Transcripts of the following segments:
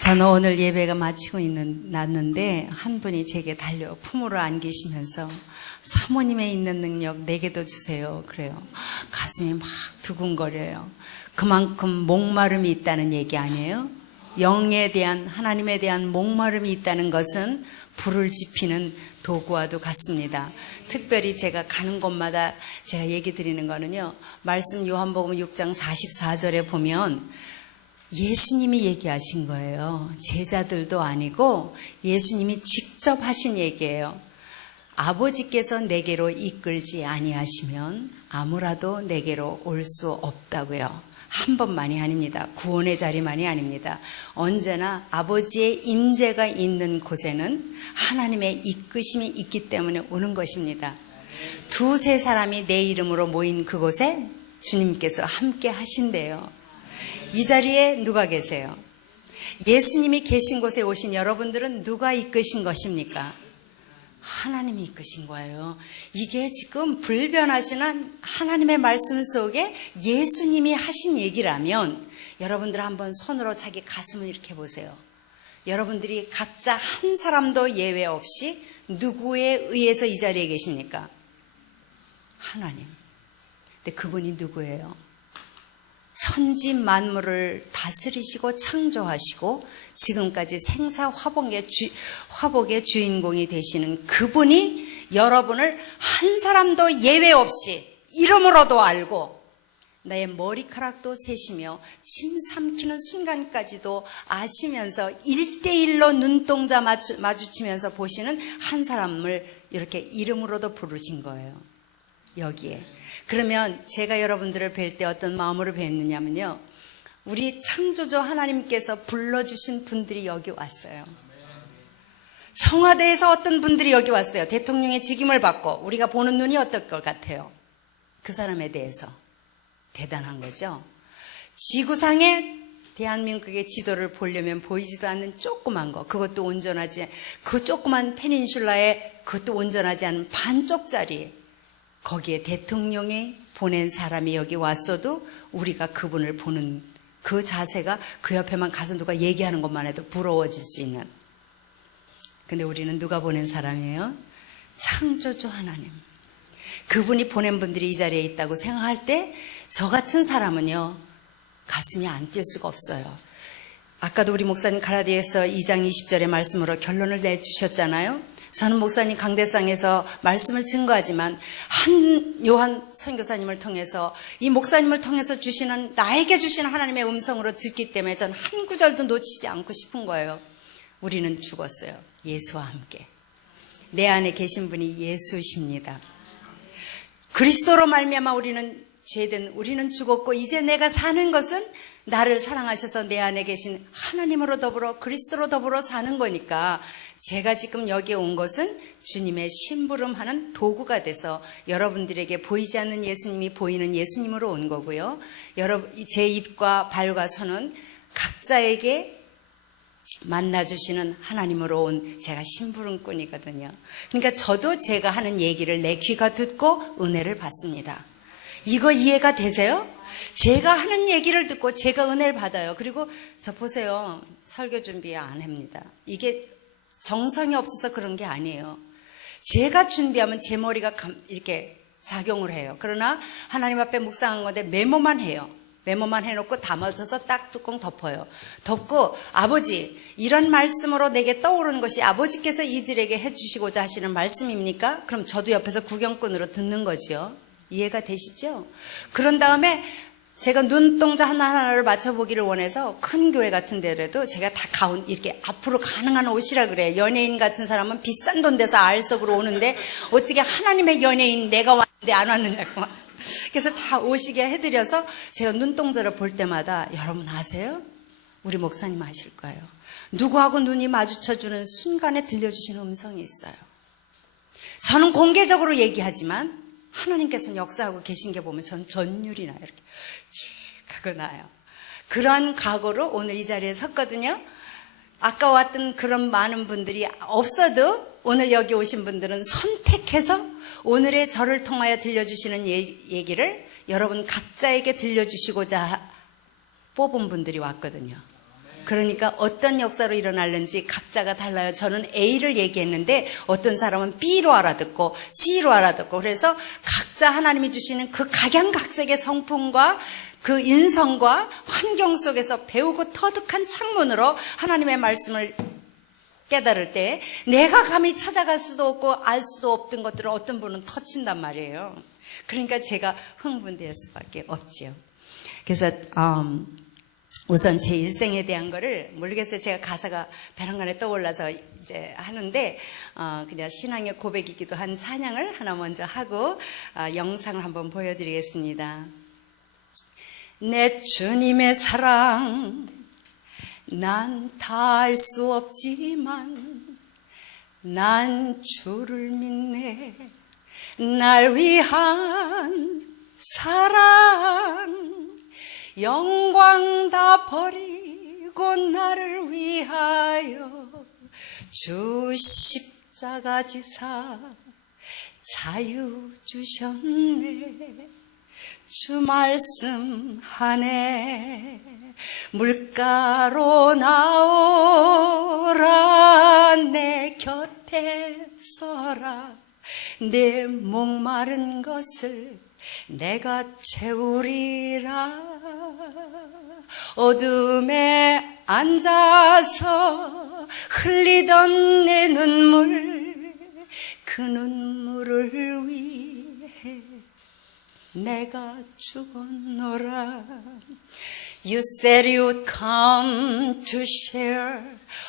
저는 오늘 예배가 마치고 났는데 한 분이 제게 달려 품으로 안기시면서 사모님의 있는 능력 내게도 주세요. 그래요. 가슴이 막 두근거려요. 그만큼 목마름이 있다는 얘기 아니에요? 영에 대한, 하나님에 대한 목마름이 있다는 것은 불을 지피는 도구와도 같습니다. 특별히 제가 가는 곳마다 제가 얘기 드리는 거는요, 말씀 요한복음 6장 44절에 보면 예수님이 얘기하신 거예요. 제자들도 아니고 예수님이 직접 하신 얘기예요. 아버지께서 내게로 이끌지 아니하시면 아무라도 내게로 올 수 없다고요. 한 번만이 아닙니다. 구원의 자리만이 아닙니다. 언제나 아버지의 임재가 있는 곳에는 하나님의 이끄심이 있기 때문에 오는 것입니다. 두세 사람이 내 이름으로 모인 그곳에 주님께서 함께 하신대요. 이 자리에 누가 계세요? 예수님이 계신 곳에 오신 여러분들은 누가 이끄신 것입니까? 하나님이 이끄신 거예요. 이게 지금 불변하시는 하나님의 말씀 속에 예수님이 하신 얘기라면 여러분들 한번 손으로 자기 가슴을 이렇게 보세요. 여러분들이 각자 한 사람도 예외 없이 누구에 의해서 이 자리에 계십니까? 하나님. 근데 그분이 누구예요? 천지 만물을 다스리시고 창조하시고 지금까지 생사 화복의 주인공이 되시는 그분이 여러분을 한 사람도 예외 없이 이름으로도 알고 나의 머리카락도 세시며 침 삼키는 순간까지도 아시면서 1대1로 눈동자 마주치면서 보시는 한 사람을 이렇게 이름으로도 부르신 거예요. 여기에. 그러면 제가 여러분들을 뵐 때 어떤 마음으로 뵀느냐면요, 우리 창조주 하나님께서 불러주신 분들이 여기 왔어요. 청와대에서 어떤 분들이 여기 왔어요. 대통령의 직임을 받고 우리가 보는 눈이 어떨 것 같아요? 그 사람에 대해서 대단한 거죠. 지구상의 대한민국의 지도를 보려면 보이지도 않는 조그만 거, 그것도 온전하지, 그 조그만 페닌슐라에 그것도 온전하지 않은 반쪽짜리, 거기에 대통령이 보낸 사람이 여기 왔어도 우리가 그분을 보는 그 자세가 그 옆에만 가서 누가 얘기하는 것만 해도 부러워질 수 있는. 근데 우리는 누가 보낸 사람이에요? 창조주 하나님. 그분이 보낸 분들이 이 자리에 있다고 생각할 때 저 같은 사람은요, 가슴이 안 뛸 수가 없어요. 아까도 우리 목사님 가라디아서 2장 20절의 말씀으로 결론을 내주셨잖아요. 저는 목사님 강대상에서 말씀을 증거하지만 한 요한 선교사님을 통해서, 이 목사님을 통해서 주시는, 나에게 주시는 하나님의 음성으로 듣기 때문에 전 한 구절도 놓치지 않고 싶은 거예요. 우리는 죽었어요. 예수와 함께. 내 안에 계신 분이 예수십니다. 그리스도로 말미암아 우리는 죽었고 이제 내가 사는 것은 나를 사랑하셔서 내 안에 계신 하나님으로 더불어 그리스도로 더불어 사는 거니까, 제가 지금 여기에 온 것은 주님의 심부름하는 도구가 돼서 여러분들에게 보이지 않는 예수님이 보이는 예수님으로 온 거고요. 제 입과 발과 손은 각자에게 만나주시는 하나님으로 온 제가 심부름꾼이거든요. 그러니까 저도 제가 하는 얘기를 내 귀가 듣고 은혜를 받습니다. 이거 이해가 되세요? 제가 하는 얘기를 듣고 제가 은혜를 받아요. 그리고 저 보세요. 설교 준비 안 합니다. 이게 정성이 없어서 그런 게 아니에요. 제가 준비하면 제 머리가 이렇게 작용을 해요. 그러나 하나님 앞에 묵상한 건데 메모만 해요. 메모만 해놓고 담아서서 딱 뚜껑 덮어요. 덮고, 아버지, 이런 말씀으로 내게 떠오르는 것이 아버지께서 이들에게 해주시고자 하시는 말씀입니까? 그럼 저도 옆에서 구경꾼으로 듣는 거지요. 이해가 되시죠? 그런 다음에 제가 눈동자 하나하나를 맞춰보기를 원해서 큰 교회 같은 데라도 제가 다 이렇게 앞으로 가능한 옷이라 그래요. 연예인 같은 사람은 비싼 돈 내서 알석으로 오는데 어떻게 하나님의 연예인 내가 왔는데 안 왔느냐고. 그래서 다 오시게 해드려서 제가 눈동자를 볼 때마다, 여러분 아세요? 우리 목사님 아실 거예요. 누구하고 눈이 마주쳐주는 순간에 들려주시는 음성이 있어요. 저는 공개적으로 얘기하지만 하나님께서는 역사하고 계신 게 보면 전 전율이 나요. 이렇게 쭉 하고 나요. 그런 각오로 오늘 이 자리에 섰거든요. 아까 왔던 그런 많은 분들이 없어도 오늘 여기 오신 분들은 선택해서 오늘의 저를 통하여 들려주시는 얘기를 여러분 각자에게 들려주시고자 뽑은 분들이 왔거든요. 그러니까 어떤 역사로 일어나는지 각자가 달라요. 저는 A를 얘기했는데 어떤 사람은 B로 알아듣고 C로 알아듣고, 그래서 각자 하나님이 주시는 그 각양각색의 성품과 그 인성과 환경 속에서 배우고 터득한 창문으로 하나님의 말씀을 깨달을 때 내가 감히 찾아갈 수도 없고 알 수도 없던 것들을 어떤 분은 터친단 말이에요. 그러니까 제가 흥분될 수밖에 없지요. 그래서 우선 제 일생에 대한 거를 모르겠어요. 제가 가사가 벼랑간에 떠올라서 이제 하는데 그냥 신앙의 고백이기도 한 찬양을 하나 먼저 하고 영상을 한번 보여드리겠습니다. 내 주님의 사랑 난 다 알 수 없지만 난 주를 믿네. 날 위한 사랑 영광 다 버리고 나를 위하여 주 십자가 지사 자유 주셨네. 주 말씀 하네. 물가로 나오라 내 곁에 서라. 내 목마른 것을 내가 채우리라. 어둠에 앉아서 흘리던 내 눈물, 그 눈물을 위해 내가 죽었노라. You said you'd come to share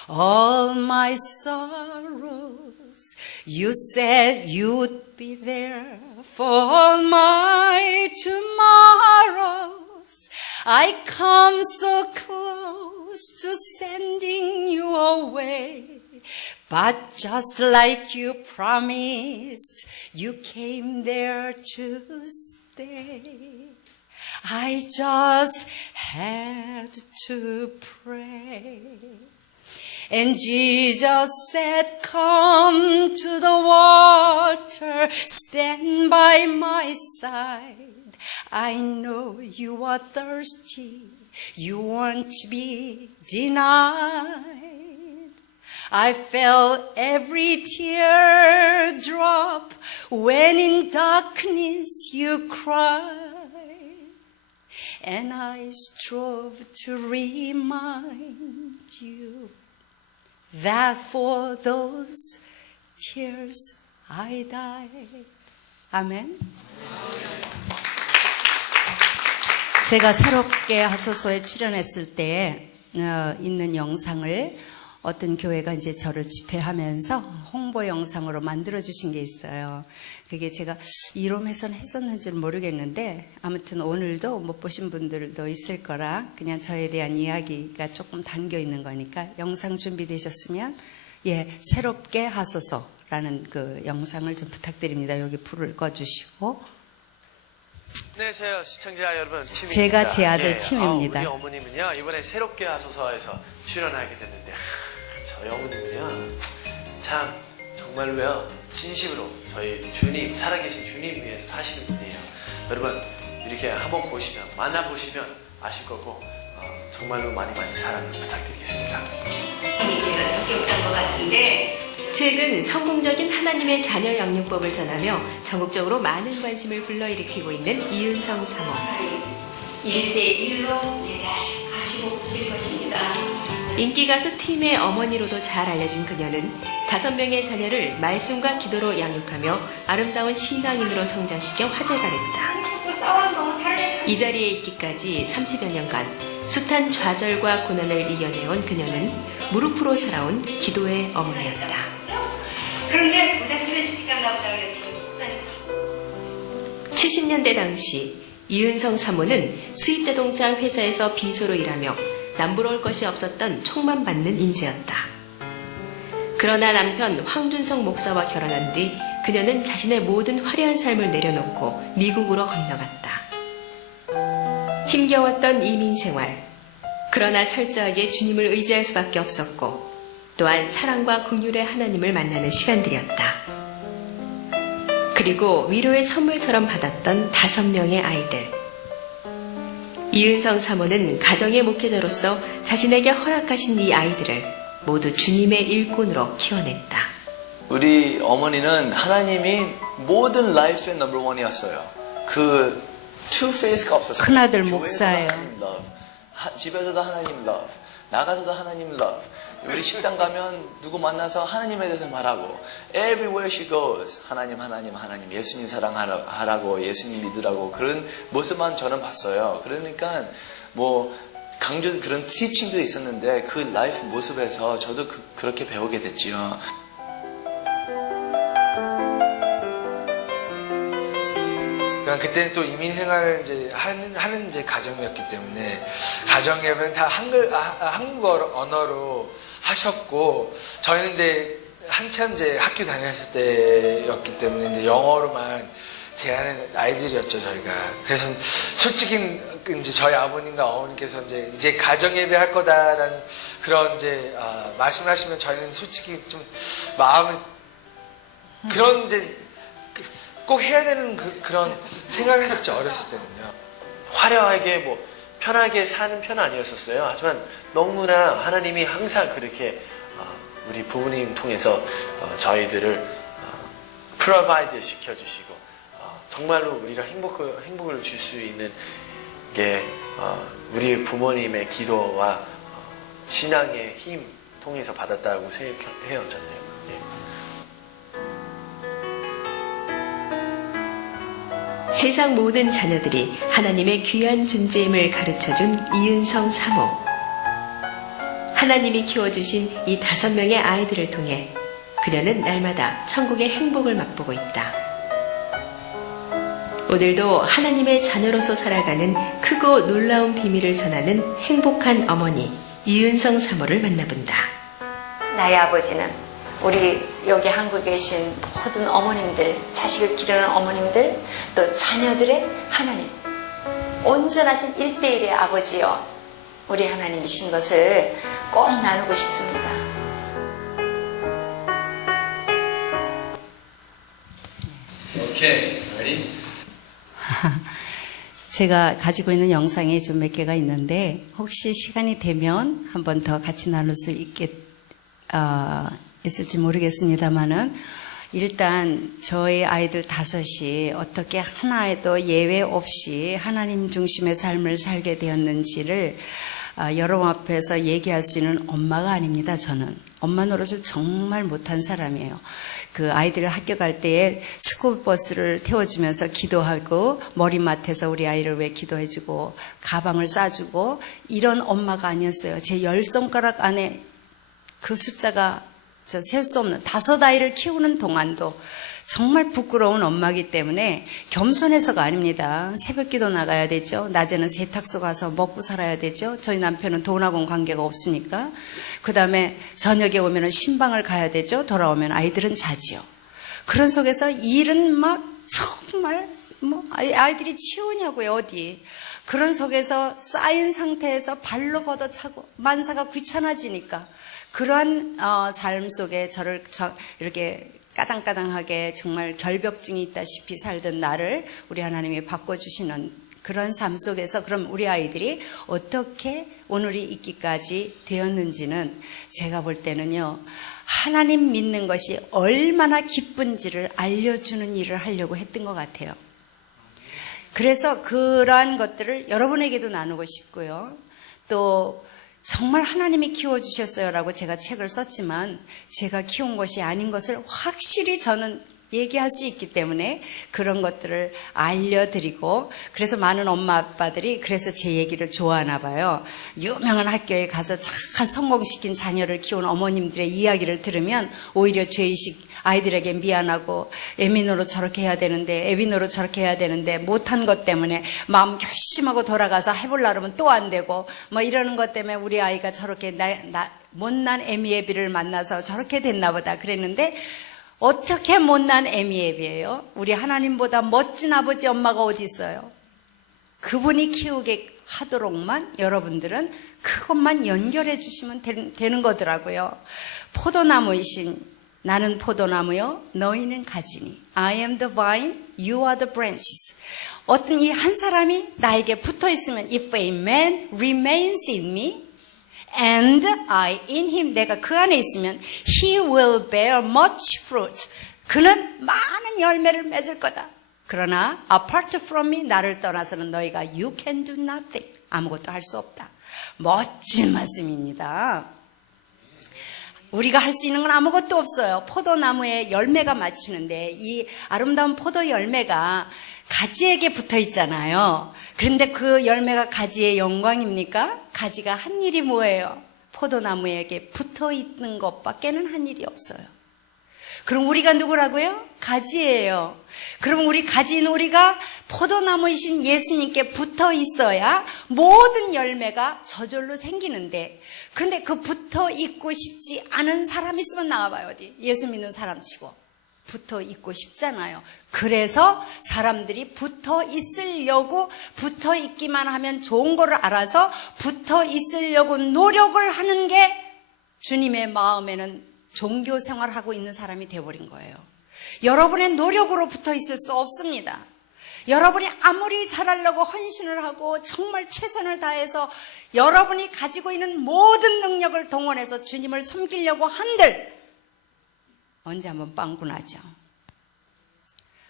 all my sorrows. You said you'd be there for all my tomorrows. I come so close to sending you away, but just like you promised, you came there to stay. I just had to pray. And Jesus said, come to the water, stand by my side. I know you are thirsty, you won't be denied. I felt every teardrop when in darkness you cried. And I strove to remind you that for those tears I died. 아멘. 제가 새롭게 하소서에 출연했을 때 있는 영상을 어떤 교회가 이제 저를 집회하면서 홍보 영상으로 만들어 주신 게 있어요. 그게 제가 이롬에서는 했었는지는 모르겠는데 아무튼 오늘도 못 보신 분들도 있을 거라 그냥 저에 대한 이야기가 조금 담겨 있는 거니까 영상 준비되셨으면 새롭게 하소서라는 그 영상을 좀 부탁드립니다. 여기 불을 꺼주시고. 안녕하세요, 시청자 여러분. 팀입니다. 제가 제 아들 팀입니다. 우리 어머님은요 이번에 새롭게 하소서에서 출연하게 됐는데 저희 어머님은요 참 정말로요 진심으로 저희 주님, 살아계신 주님 위해서 사시는 분이에요. 여러분 이렇게 한번 보시면, 만나보시면 아실 거고 정말로 많이 사랑을 부탁드리겠습니다. 제가 적격한 것 같은데 최근 성공적인 하나님의 자녀 양육법을 전하며 전국적으로 많은 관심을 불러일으키고 있는 이은성 사모. 1대1로 제 자식 가시고 보실 것입니다. 인기 가수 팀의 어머니로도 잘 알려진 그녀는 5명의 자녀를 말씀과 기도로 양육하며 아름다운 신앙인으로 성장시켜 화제가 됐다. 이 자리에 있기까지 30여 년간 숱한 좌절과 고난을 이겨내온 그녀는 무릎으로 살아온 기도의 어머니였다. 그런데 부잣집에 시집간다 보다 그랬더니 목사님 70년대 당시 이은성 사모는 수입자동차 회사에서 비서로 일하며 남부러울 것이 없었던 촉만 받는 인재였다. 그러나 남편 황준성 목사와 결혼한 뒤 그녀는 자신의 모든 화려한 삶을 내려놓고 미국으로 건너갔다. 힘겨웠던 이민 생활. 그러나 철저하게 주님을 의지할 수밖에 없었고 또한 사랑과 긍휼의 하나님을 만나는 시간들이었다. 그리고 위로의 선물처럼 받았던 5명의 아이들. 이은성 사모는 가정의 목회자로서 자신에게 허락하신 이 아이들을 모두 주님의 일꾼으로 키워냈다. 우리 어머니는 하나님이 모든 라이프의 넘버원이었어요. 그 투페이스가 없었어요. 큰아들 교회에서도 목사예요. 하나님 love, 집에서도 하나님 love, 나가서도 하나님 love. 우리 식당 가면 누구 만나서 하나님에 대해서 말하고 everywhere she goes 하나님 하나님 하나님 예수님 사랑하라고 예수님 믿으라고 그런 모습만 저는 봤어요. 그러니까 뭐 강조 그런 티칭도 있었는데 그 라이프 모습에서 저도 그렇게 배우게 됐지요. 그때는 또 이민 생활을 이제 하는 이제 가정이었기 때문에 가정예배는 다 한국어 언어로 하셨고 저희는 이제 한참 이제 학교 다녔을 때였기 때문에 이제 영어로만 대하는 아이들이었죠 저희가. 그래서 솔직히 이제 저희 아버님과 어머니께서 이제 가정예배 할 거다라는 그런 이제 말씀하시면 저희는 솔직히 좀 마음을 그런 이제 꼭 해야 되는 그런 생각을 했었죠 어렸을 때는요. 화려하게 뭐 편하게 사는 편은 아니었었어요. 하지만 너무나 하나님이 항상 그렇게 우리 부모님 통해서 저희들을 프로바이드 시켜주시고 정말로 우리가 행복을 줄 수 있는 게 우리 부모님의 기도와 신앙의 힘 통해서 받았다고 생각해요 저는. 세상 모든 자녀들이 하나님의 귀한 존재임을 가르쳐준 이은성 사모. 하나님이 키워주신 이 5명의 아이들을 통해 그녀는 날마다 천국의 행복을 맛보고 있다. 오늘도 하나님의 자녀로서 살아가는 크고 놀라운 비밀을 전하는 행복한 어머니 이은성 사모를 만나본다. 나의 아버지는 우리 여기 한국에 계신 모든 어머님들, 자식을 기르는 어머님들, 또 자녀들의 하나님, 온전하신 1대1의 아버지여 우리 하나님이신 것을 꼭 나누고 싶습니다. 오케이, ready? 제가 가지고 있는 영상이 좀 몇 개가 있는데 혹시 시간이 되면 한 번 더 같이 나눌 수 있을지 모르겠습니다만은 일단 저희 아이들 5이 어떻게 하나에도 예외 없이 하나님 중심의 삶을 살게 되었는지를 여러분 앞에서 얘기할 수 있는 엄마가 아닙니다. 저는 엄마 노릇을 정말 못한 사람이에요. 그 아이들 학교 갈 때에 스쿨버스를 태워주면서 기도하고 머리맡에서 우리 아이를 왜 기도해주고 가방을 싸주고 이런 엄마가 아니었어요. 제 10손가락 안에 그 숫자가 셀 수 없는 5 아이를 키우는 동안도 정말 부끄러운 엄마이기 때문에 겸손해서가 아닙니다. 새벽기도 나가야 되죠. 낮에는 세탁소 가서 먹고 살아야 되죠. 저희 남편은 돈하고는 관계가 없으니까. 그 다음에 저녁에 오면 신방을 가야 되죠. 돌아오면 아이들은 자지요. 그런 속에서 일은 막 정말 뭐 아이들이 치우냐고요 어디. 그런 속에서 쌓인 상태에서 발로 걷어차고 만사가 귀찮아지니까 그러한 삶 속에 저를 이렇게 까장까장하게 정말 결벽증이 있다시피 살던 나를 우리 하나님이 바꿔주시는 그런 삶 속에서 그럼 우리 아이들이 어떻게 오늘이 있기까지 되었는지는 제가 볼 때는요 하나님 믿는 것이 얼마나 기쁜지를 알려주는 일을 하려고 했던 것 같아요. 그래서 그러한 것들을 여러분에게도 나누고 싶고요. 또 정말 하나님이 키워주셨어요 라고 제가 책을 썼지만 제가 키운 것이 아닌 것을 확실히 저는 얘기할 수 있기 때문에 그런 것들을 알려드리고 그래서 많은 엄마 아빠들이 그래서 제 얘기를 좋아하나 봐요. 유명한 학교에 가서 참 성공시킨 자녀를 키운 어머님들의 이야기를 들으면 오히려 죄의식 아이들에게 미안하고 에민으로 저렇게 해야 되는데 에빈으로 저렇게 해야 되는데 못한 것 때문에 마음 결심하고 돌아가서 해보려고 하면 또 안 되고 뭐 이러는 것 때문에 우리 아이가 저렇게 못난 에미에비를 만나서 저렇게 됐나 보다 그랬는데 어떻게 못난 에미에비예요? 우리 하나님보다 멋진 아버지 엄마가 어디 있어요? 그분이 키우게 하도록만 여러분들은 그것만 연결해 주시면 되는 거더라고요. 포도나무이신 나는 포도나무요 너희는 가지니 I am the vine, you are the branches. 어떤 이 한 사람이 나에게 붙어 있으면 if a man remains in me and I in him, 내가 그 안에 있으면 he will bear much fruit. 그는 많은 열매를 맺을 거다. 그러나 apart from me, 나를 떠나서는 너희가 you can do nothing. 아무것도 할 수 없다. 멋진 말씀입니다. 우리가 할 수 있는 건 아무것도 없어요. 포도나무에 열매가 맺히는데 이 아름다운 포도 열매가 가지에게 붙어 있잖아요. 그런데 그 열매가 가지의 영광입니까? 가지가 한 일이 뭐예요? 포도나무에게 붙어 있는 것밖에는 한 일이 없어요. 그럼 우리가 누구라고요? 가지예요. 그럼 우리 가지인 우리가 포도나무이신 예수님께 붙어 있어야 모든 열매가 저절로 생기는데, 그런데 그 붙어 있고 싶지 않은 사람 있으면 나와봐요. 어디 예수 믿는 사람 치고 붙어 있고 싶잖아요. 그래서 사람들이 붙어 있으려고, 붙어 있기만 하면 좋은 거를 알아서 붙어 있으려고 노력을 하는 게 주님의 마음에는 종교 생활하고 있는 사람이 되어버린 거예요. 여러분의 노력으로 붙어 있을 수 없습니다. 여러분이 아무리 잘하려고 헌신을 하고 정말 최선을 다해서 여러분이 가지고 있는 모든 능력을 동원해서 주님을 섬기려고 한들 언제 한번 빵꾸 나죠.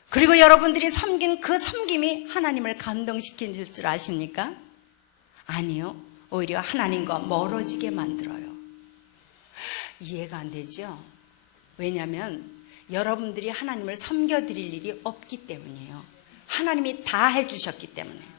그리고 여러분들이 섬긴 그 섬김이 하나님을 감동시킬 줄 아십니까? 아니요. 오히려 하나님과 멀어지게 만들어요. 이해가 안 되죠? 왜냐하면 여러분들이 하나님을 섬겨드릴 일이 없기 때문이에요. 하나님이 다 해주셨기 때문에.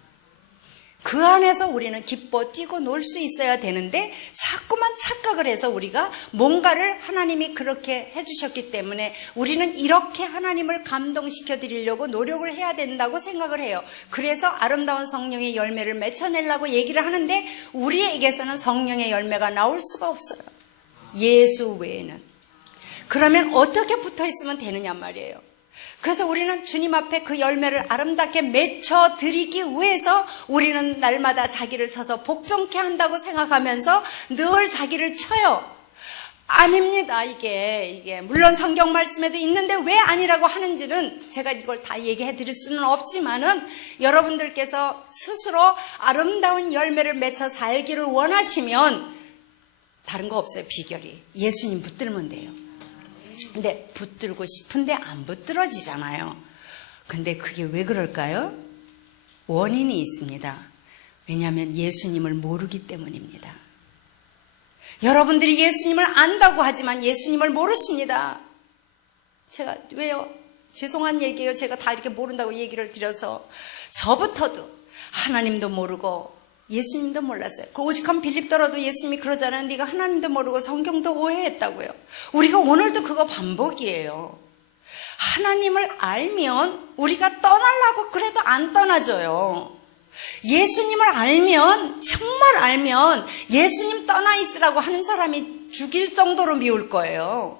그 안에서 우리는 기뻐 뛰고 놀 수 있어야 되는데 자꾸만 착각을 해서 우리가 뭔가를 하나님이 그렇게 해주셨기 때문에 우리는 이렇게 하나님을 감동시켜 드리려고 노력을 해야 된다고 생각을 해요. 그래서 아름다운 성령의 열매를 맺어내려고 얘기를 하는데 우리에게서는 성령의 열매가 나올 수가 없어요. 예수 외에는. 그러면 어떻게 붙어 있으면 되느냐 말이에요. 그래서 우리는 주님 앞에 그 열매를 아름답게 맺혀 드리기 위해서 우리는 날마다 자기를 쳐서 복종케 한다고 생각하면서 늘 자기를 쳐요. 아닙니다. 이게 물론 성경 말씀에도 있는데 왜 아니라고 하는지는 제가 이걸 다 얘기해 드릴 수는 없지만은 여러분들께서 스스로 아름다운 열매를 맺혀 살기를 원하시면 다른 거 없어요. 비결이 예수님 붙들면 돼요. 근데 붙들고 싶은데 안 붙들어지잖아요. 근데 그게 왜 그럴까요? 원인이 있습니다. 왜냐하면 예수님을 모르기 때문입니다. 여러분들이 예수님을 안다고 하지만 예수님을 모르십니다. 제가 왜요? 죄송한 얘기예요. 제가 다 이렇게 모른다고 얘기를 드려서. 저부터도 하나님도 모르고 예수님도 몰랐어요. 그 오직한 빌립더라도 예수님이 그러잖아요. 네가 하나님도 모르고 성경도 오해했다고요. 우리가 오늘도 그거 반복이에요. 하나님을 알면 우리가 떠나려고 그래도 안 떠나져요. 예수님을 알면, 정말 알면 예수님 떠나 있으라고 하는 사람이 죽일 정도로 미울 거예요.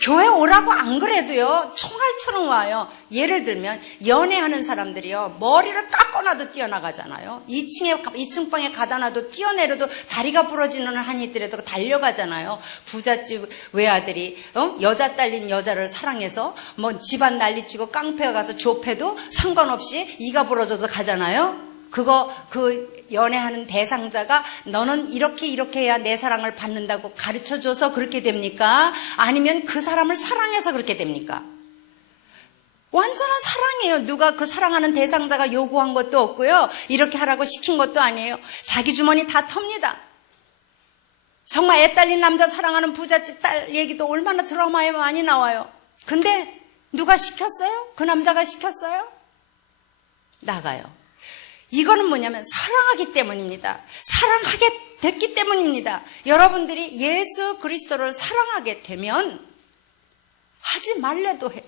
교회 오라고 안 그래도요, 총알처럼 와요. 예를 들면 연애하는 사람들이요, 머리를 깎아놔도 뛰어나가잖아요. 2층 방에 가다 놔도 뛰어내려도 다리가 부러지는 한이 있더라도 달려가잖아요. 부잣집 외아들이 여자 딸린 여자를 사랑해서 뭐 집안 난리치고 깡패가 가서 좁혀도 상관없이 이가 부러져도 가잖아요. 그 연애하는 대상자가 너는 이렇게 해야 내 사랑을 받는다고 가르쳐줘서 그렇게 됩니까? 아니면 그 사람을 사랑해서 그렇게 됩니까? 완전한 사랑이에요. 누가 그 사랑하는 대상자가 요구한 것도 없고요. 이렇게 하라고 시킨 것도 아니에요. 자기 주머니 다 텁니다. 정말 애 딸린 남자 사랑하는 부잣집 딸 얘기도 얼마나 드라마에 많이 나와요. 근데 누가 시켰어요? 그 남자가 시켰어요? 나가요. 이거는 뭐냐면 사랑하기 때문입니다. 사랑하게 됐기 때문입니다. 여러분들이 예수 그리스도를 사랑하게 되면 하지 말래도 해요.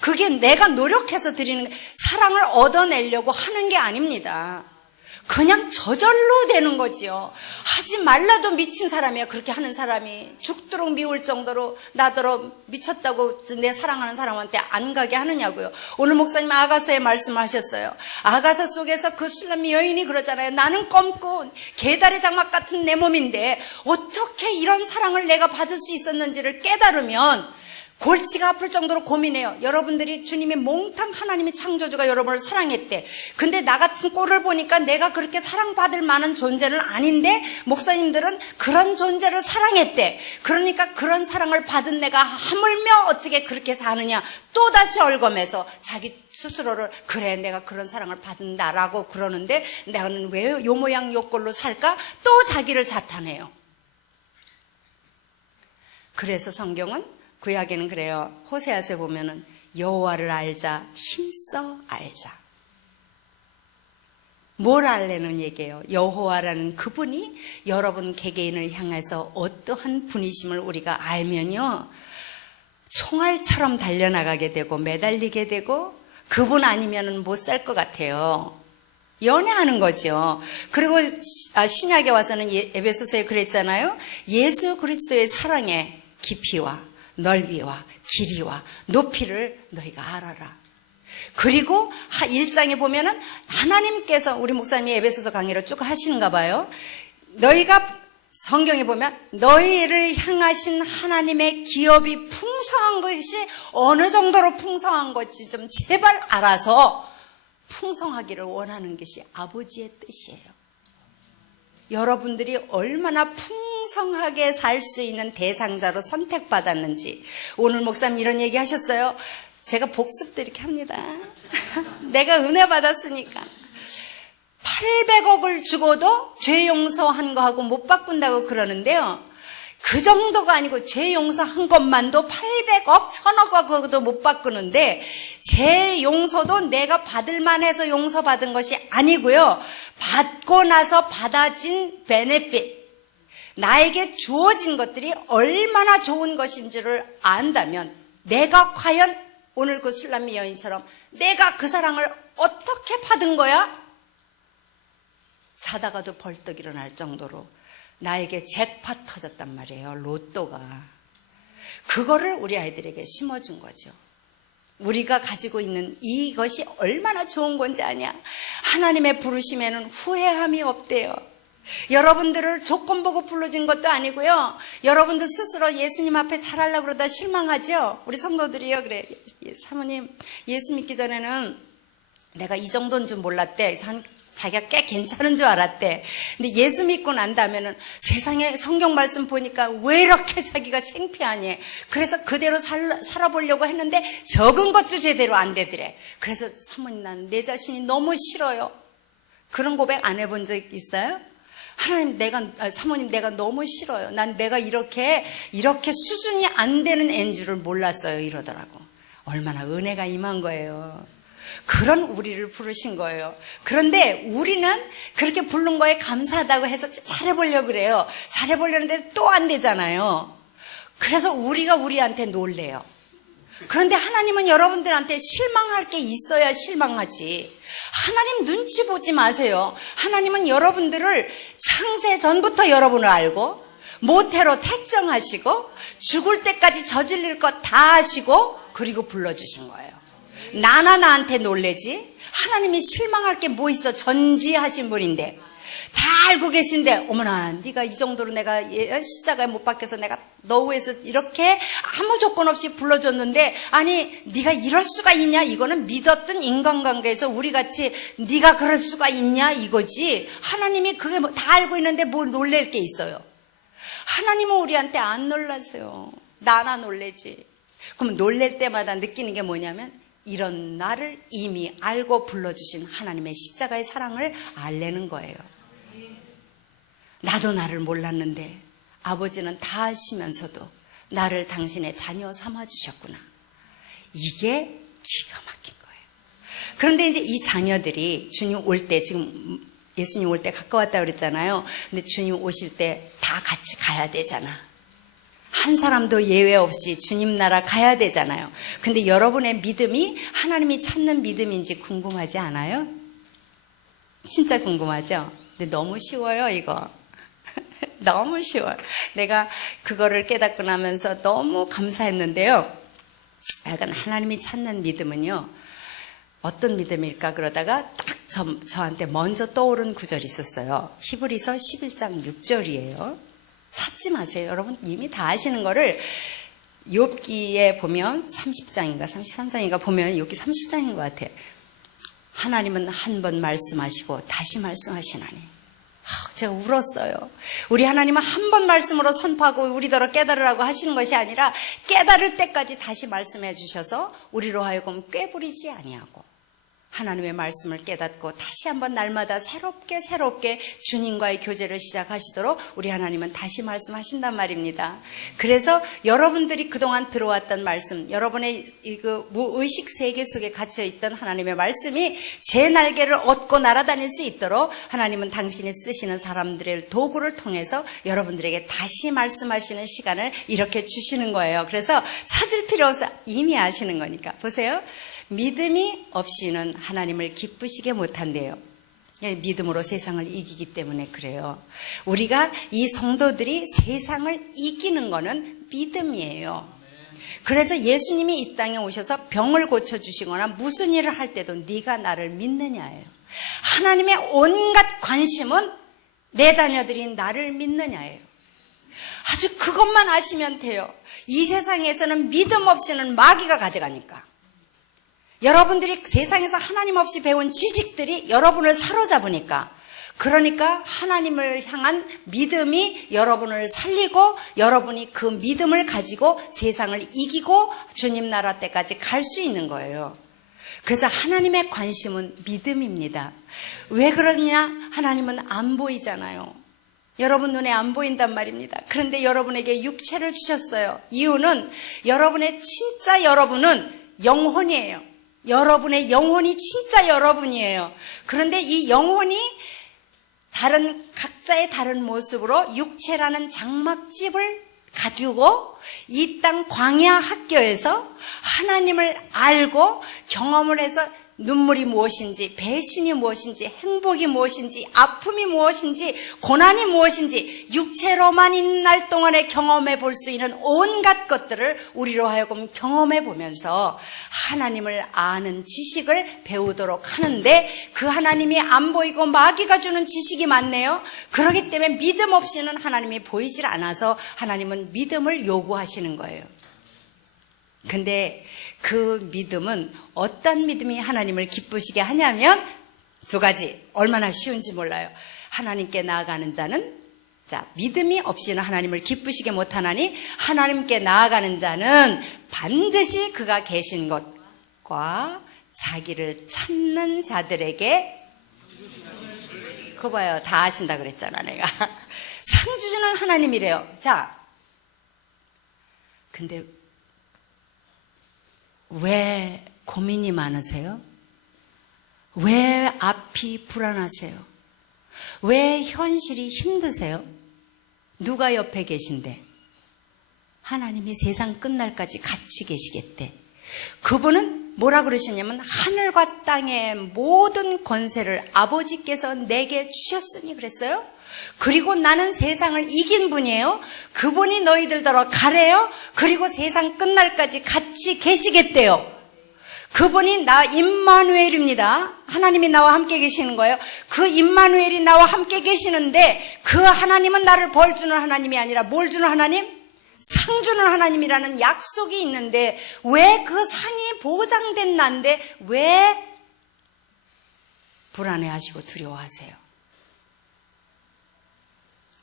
그게 내가 노력해서 드리는 사랑을 얻어내려고 하는 게 아닙니다. 그냥 저절로 되는 거지요. 하지 말라도 미친 사람이야. 그렇게 하는 사람이 죽도록 미울 정도로 나더러 미쳤다고 내 사랑하는 사람한테 안 가게 하느냐고요. 오늘 목사님 아가서에 말씀하셨어요. 아가서 속에서 그 술람미 여인이 그러잖아요. 나는 검고 개다리 장막 같은 내 몸인데 어떻게 이런 사랑을 내가 받을 수 있었는지를 깨달으면 골치가 아플 정도로 고민해요. 여러분들이 주님이 몽땅 하나님이 창조주가 여러분을 사랑했대. 근데 나 같은 꼴을 보니까 내가 그렇게 사랑받을 만한 존재는 아닌데 목사님들은 그런 존재를 사랑했대. 그러니까 그런 사랑을 받은 내가 하물며 어떻게 그렇게 사느냐. 또다시 얼검해서 자기 스스로를 그래 내가 그런 사랑을 받는다라고 그러는데 나는 왜 요 모양 요 꼴로 살까? 또 자기를 자탄해요. 그래서 성경은 구약에는 그래요. 호세아서에 보면은 여호와를 알자, 힘써 알자. 뭘 알래는 얘기예요. 여호와라는 그분이 여러분 개개인을 향해서 어떠한 분이심을 우리가 알면요, 총알처럼 달려나가게 되고 매달리게 되고 그분 아니면은 못 살 것 같아요. 연애하는 거죠. 그리고 신약에 와서는 에베소서에 그랬잖아요. 예수 그리스도의 사랑의 깊이와 넓이와 길이와 높이를 너희가 알아라. 그리고 1장에 보면은 하나님께서 우리 목사님이 에베소서 강의를 쭉 하시는가 봐요. 너희가 성경에 보면 너희를 향하신 하나님의 기업이 풍성한 것이 어느 정도로 풍성한 것인지 좀 제발 알아서 풍성하기를 원하는 것이 아버지의 뜻이에요. 여러분들이 얼마나 풍성하게 살 수 있는 대상자로 선택받았는지. 오늘 목사님 이런 얘기 하셨어요. 제가 복습도 이렇게 합니다. 내가 은혜 받았으니까 800억을 주고도 죄 용서한 거하고 못 바꾼다고 그러는데요, 그 정도가 아니고 죄 용서한 것만도 800억, 1000억하고도 못 바꾸는데 죄 용서도 내가 받을 만해서 용서받은 것이 아니고요, 받고 나서 받아진 베네핏, 나에게 주어진 것들이 얼마나 좋은 것인지를 안다면 내가 과연 오늘 그 술람미 여인처럼 내가 그 사랑을 어떻게 받은 거야? 자다가도 벌떡 일어날 정도로 나에게 잭팟 터졌단 말이에요. 로또가. 그거를 우리 아이들에게 심어준 거죠. 우리가 가지고 있는 이것이 얼마나 좋은 건지 아냐? 하나님의 부르심에는 후회함이 없대요. 여러분들을 조건 보고 불러준 것도 아니고요, 여러분들 스스로 예수님 앞에 잘하려고 그러다 실망하죠. 우리 성도들이요, 그래, 사모님 예수 믿기 전에는 내가 이 정도인 줄 몰랐대. 자기가 꽤 괜찮은 줄 알았대. 근데 예수 믿고 난 다음에는 세상에 성경 말씀 보니까 왜 이렇게 자기가 창피하니? 그래서 그대로 살아보려고 했는데 적은 것도 제대로 안 되더래. 그래서 사모님 난 내 자신이 너무 싫어요. 그런 고백 안 해본 적 있어요? 하나님 사모님 내가 너무 싫어요. 난 내가 이렇게 수준이 안 되는 애인 줄을 몰랐어요. 이러더라고. 얼마나 은혜가 임한 거예요. 그런 우리를 부르신 거예요. 그런데 우리는 그렇게 부른 거에 감사하다고 해서 잘해보려고 그래요. 잘해보려는데 또 안 되잖아요. 그래서 우리가 우리한테 놀래요. 그런데 하나님은 여러분들한테 실망할 게 있어야 실망하지. 하나님 눈치 보지 마세요. 하나님은 여러분들을 창세 전부터 여러분을 알고 모태로 택정하시고 죽을 때까지 저질릴 것 다 하시고 그리고 불러주신 거예요. 나한테 놀래지? 하나님이 실망할 게 뭐 있어? 전지하신 분인데 다 알고 계신데 어머나 네가 이 정도로 내가 십자가에 못 박혀서 내가 너 위해서 이렇게 아무 조건 없이 불러줬는데 아니 네가 이럴 수가 있냐? 이거는 믿었던 인간관계에서 우리같이 네가 그럴 수가 있냐 이거지. 하나님이 그게 다 알고 있는데 뭘 놀랄 게 있어요. 하나님은 우리한테 안 놀라세요. 나나 놀래지. 그럼 놀랄 때마다 느끼는 게 뭐냐면 이런 나를 이미 알고 불러주신 하나님의 십자가의 사랑을 알려는 거예요. 나도 나를 몰랐는데 아버지는 다 아시면서도 나를 당신의 자녀 삼아주셨구나. 이게 기가 막힌 거예요. 그런데 이제 이 자녀들이 주님 올 때, 지금 예수님 올 때 가까웠다고 그랬잖아요. 근데 주님 오실 때 다 같이 가야 되잖아. 한 사람도 예외 없이 주님 나라 가야 되잖아요. 근데 여러분의 믿음이 하나님이 찾는 믿음인지 궁금하지 않아요? 진짜 궁금하죠? 근데 너무 쉬워요, 이거. 너무 쉬워요. 내가 그거를 깨닫고 나면서 너무 감사했는데요. 약간 하나님이 찾는 믿음은요, 어떤 믿음일까 그러다가 딱 저한테 먼저 떠오른 구절이 있었어요. 히브리서 11장 6절이에요. 찾지 마세요. 여러분 이미 다 아시는 거를 욥기에 보면 30장인가 33장인가 보면 욥기 30장인 것 같아요. 하나님은 한 번 말씀하시고 다시 말씀하시나니. 제가 울었어요. 우리 하나님은 한 번 말씀으로 선포하고 우리더러 깨달으라고 하시는 것이 아니라 깨달을 때까지 다시 말씀해 주셔서 우리로 하여금 꾀부리지 아니하고 하나님의 말씀을 깨닫고 다시 한번 날마다 새롭게 주님과의 교제를 시작하시도록 우리 하나님은 다시 말씀하신단 말입니다. 그래서 여러분들이 그동안 들어왔던 말씀, 여러분의 그 무의식 세계 속에 갇혀있던 하나님의 말씀이 제 날개를 얻고 날아다닐 수 있도록 하나님은 당신이 쓰시는 사람들의 도구를 통해서 여러분들에게 다시 말씀하시는 시간을 이렇게 주시는 거예요. 그래서 찾을 필요 없어. 이미 아시는 거니까. 보세요. 믿음이 없이는 하나님을 기쁘시게 못한대요. 믿음으로 세상을 이기기 때문에 그래요. 우리가 이 성도들이 세상을 이기는 거는 믿음이에요. 그래서 예수님이 이 땅에 오셔서 병을 고쳐주시거나 무슨 일을 할 때도 네가 나를 믿느냐예요. 하나님의 온갖 관심은 내 자녀들이 나를 믿느냐예요. 아주 그것만 아시면 돼요. 이 세상에서는 믿음 없이는 마귀가 가져가니까. 여러분들이 세상에서 하나님 없이 배운 지식들이 여러분을 사로잡으니까, 그러니까 하나님을 향한 믿음이 여러분을 살리고 여러분이 그 믿음을 가지고 세상을 이기고 주님 나라 때까지 갈 수 있는 거예요. 그래서 하나님의 관심은 믿음입니다. 왜 그러냐? 하나님은 안 보이잖아요. 여러분 눈에 안 보인단 말입니다. 그런데 여러분에게 육체를 주셨어요. 이유는 여러분의 진짜 여러분은 영혼이에요. 여러분의 영혼이 진짜 여러분이에요. 그런데 이 영혼이 각자의 다른 모습으로 육체라는 장막집을 가지고 이 땅 광야 학교에서 하나님을 알고 경험을 해서 눈물이 무엇인지, 배신이 무엇인지, 행복이 무엇인지, 아픔이 무엇인지, 고난이 무엇인지 육체로만 있는 날 동안에 경험해 볼 수 있는 온갖 것들을 우리로 하여금 경험해 보면서 하나님을 아는 지식을 배우도록 하는데, 그 하나님이 안 보이고 마귀가 주는 지식이 많네요. 그렇기 때문에 믿음 없이는 하나님이 보이질 않아서 하나님은 믿음을 요구하시는 거예요. 근데 그 믿음은 어떤 믿음이 하나님을 기쁘시게 하냐면 두 가지. 얼마나 쉬운지 몰라요. 하나님께 나아가는 자는, 믿음이 없이는 하나님을 기쁘시게 못하나니 하나님께 나아가는 자는 반드시 그가 계신 것과 자기를 찾는 자들에게, 그거 봐요. 다 아신다 그랬잖아 내가. 상 주시는 하나님이래요. 근데 왜 고민이 많으세요? 왜 앞이 불안하세요? 왜 현실이 힘드세요? 누가 옆에 계신데? 하나님이 세상 끝날까지 같이 계시겠대. 그분은 뭐라 그러시냐면 하늘과 땅의 모든 권세를 아버지께서 내게 주셨으니 그랬어요. 그리고 나는 세상을 이긴 분이에요. 그분이 너희들더러 가래요. 그리고 세상 끝날까지 같이 계시겠대요. 그분이 나 임마누엘입니다. 하나님이 나와 함께 계시는 거예요. 그 임마누엘이 나와 함께 계시는데 그 하나님은 나를 벌 주는 하나님이 아니라 뭘 주는 하나님? 상 주는 하나님이라는 약속이 있는데 왜 그 상이 보장된 난데 왜 불안해하시고 두려워하세요?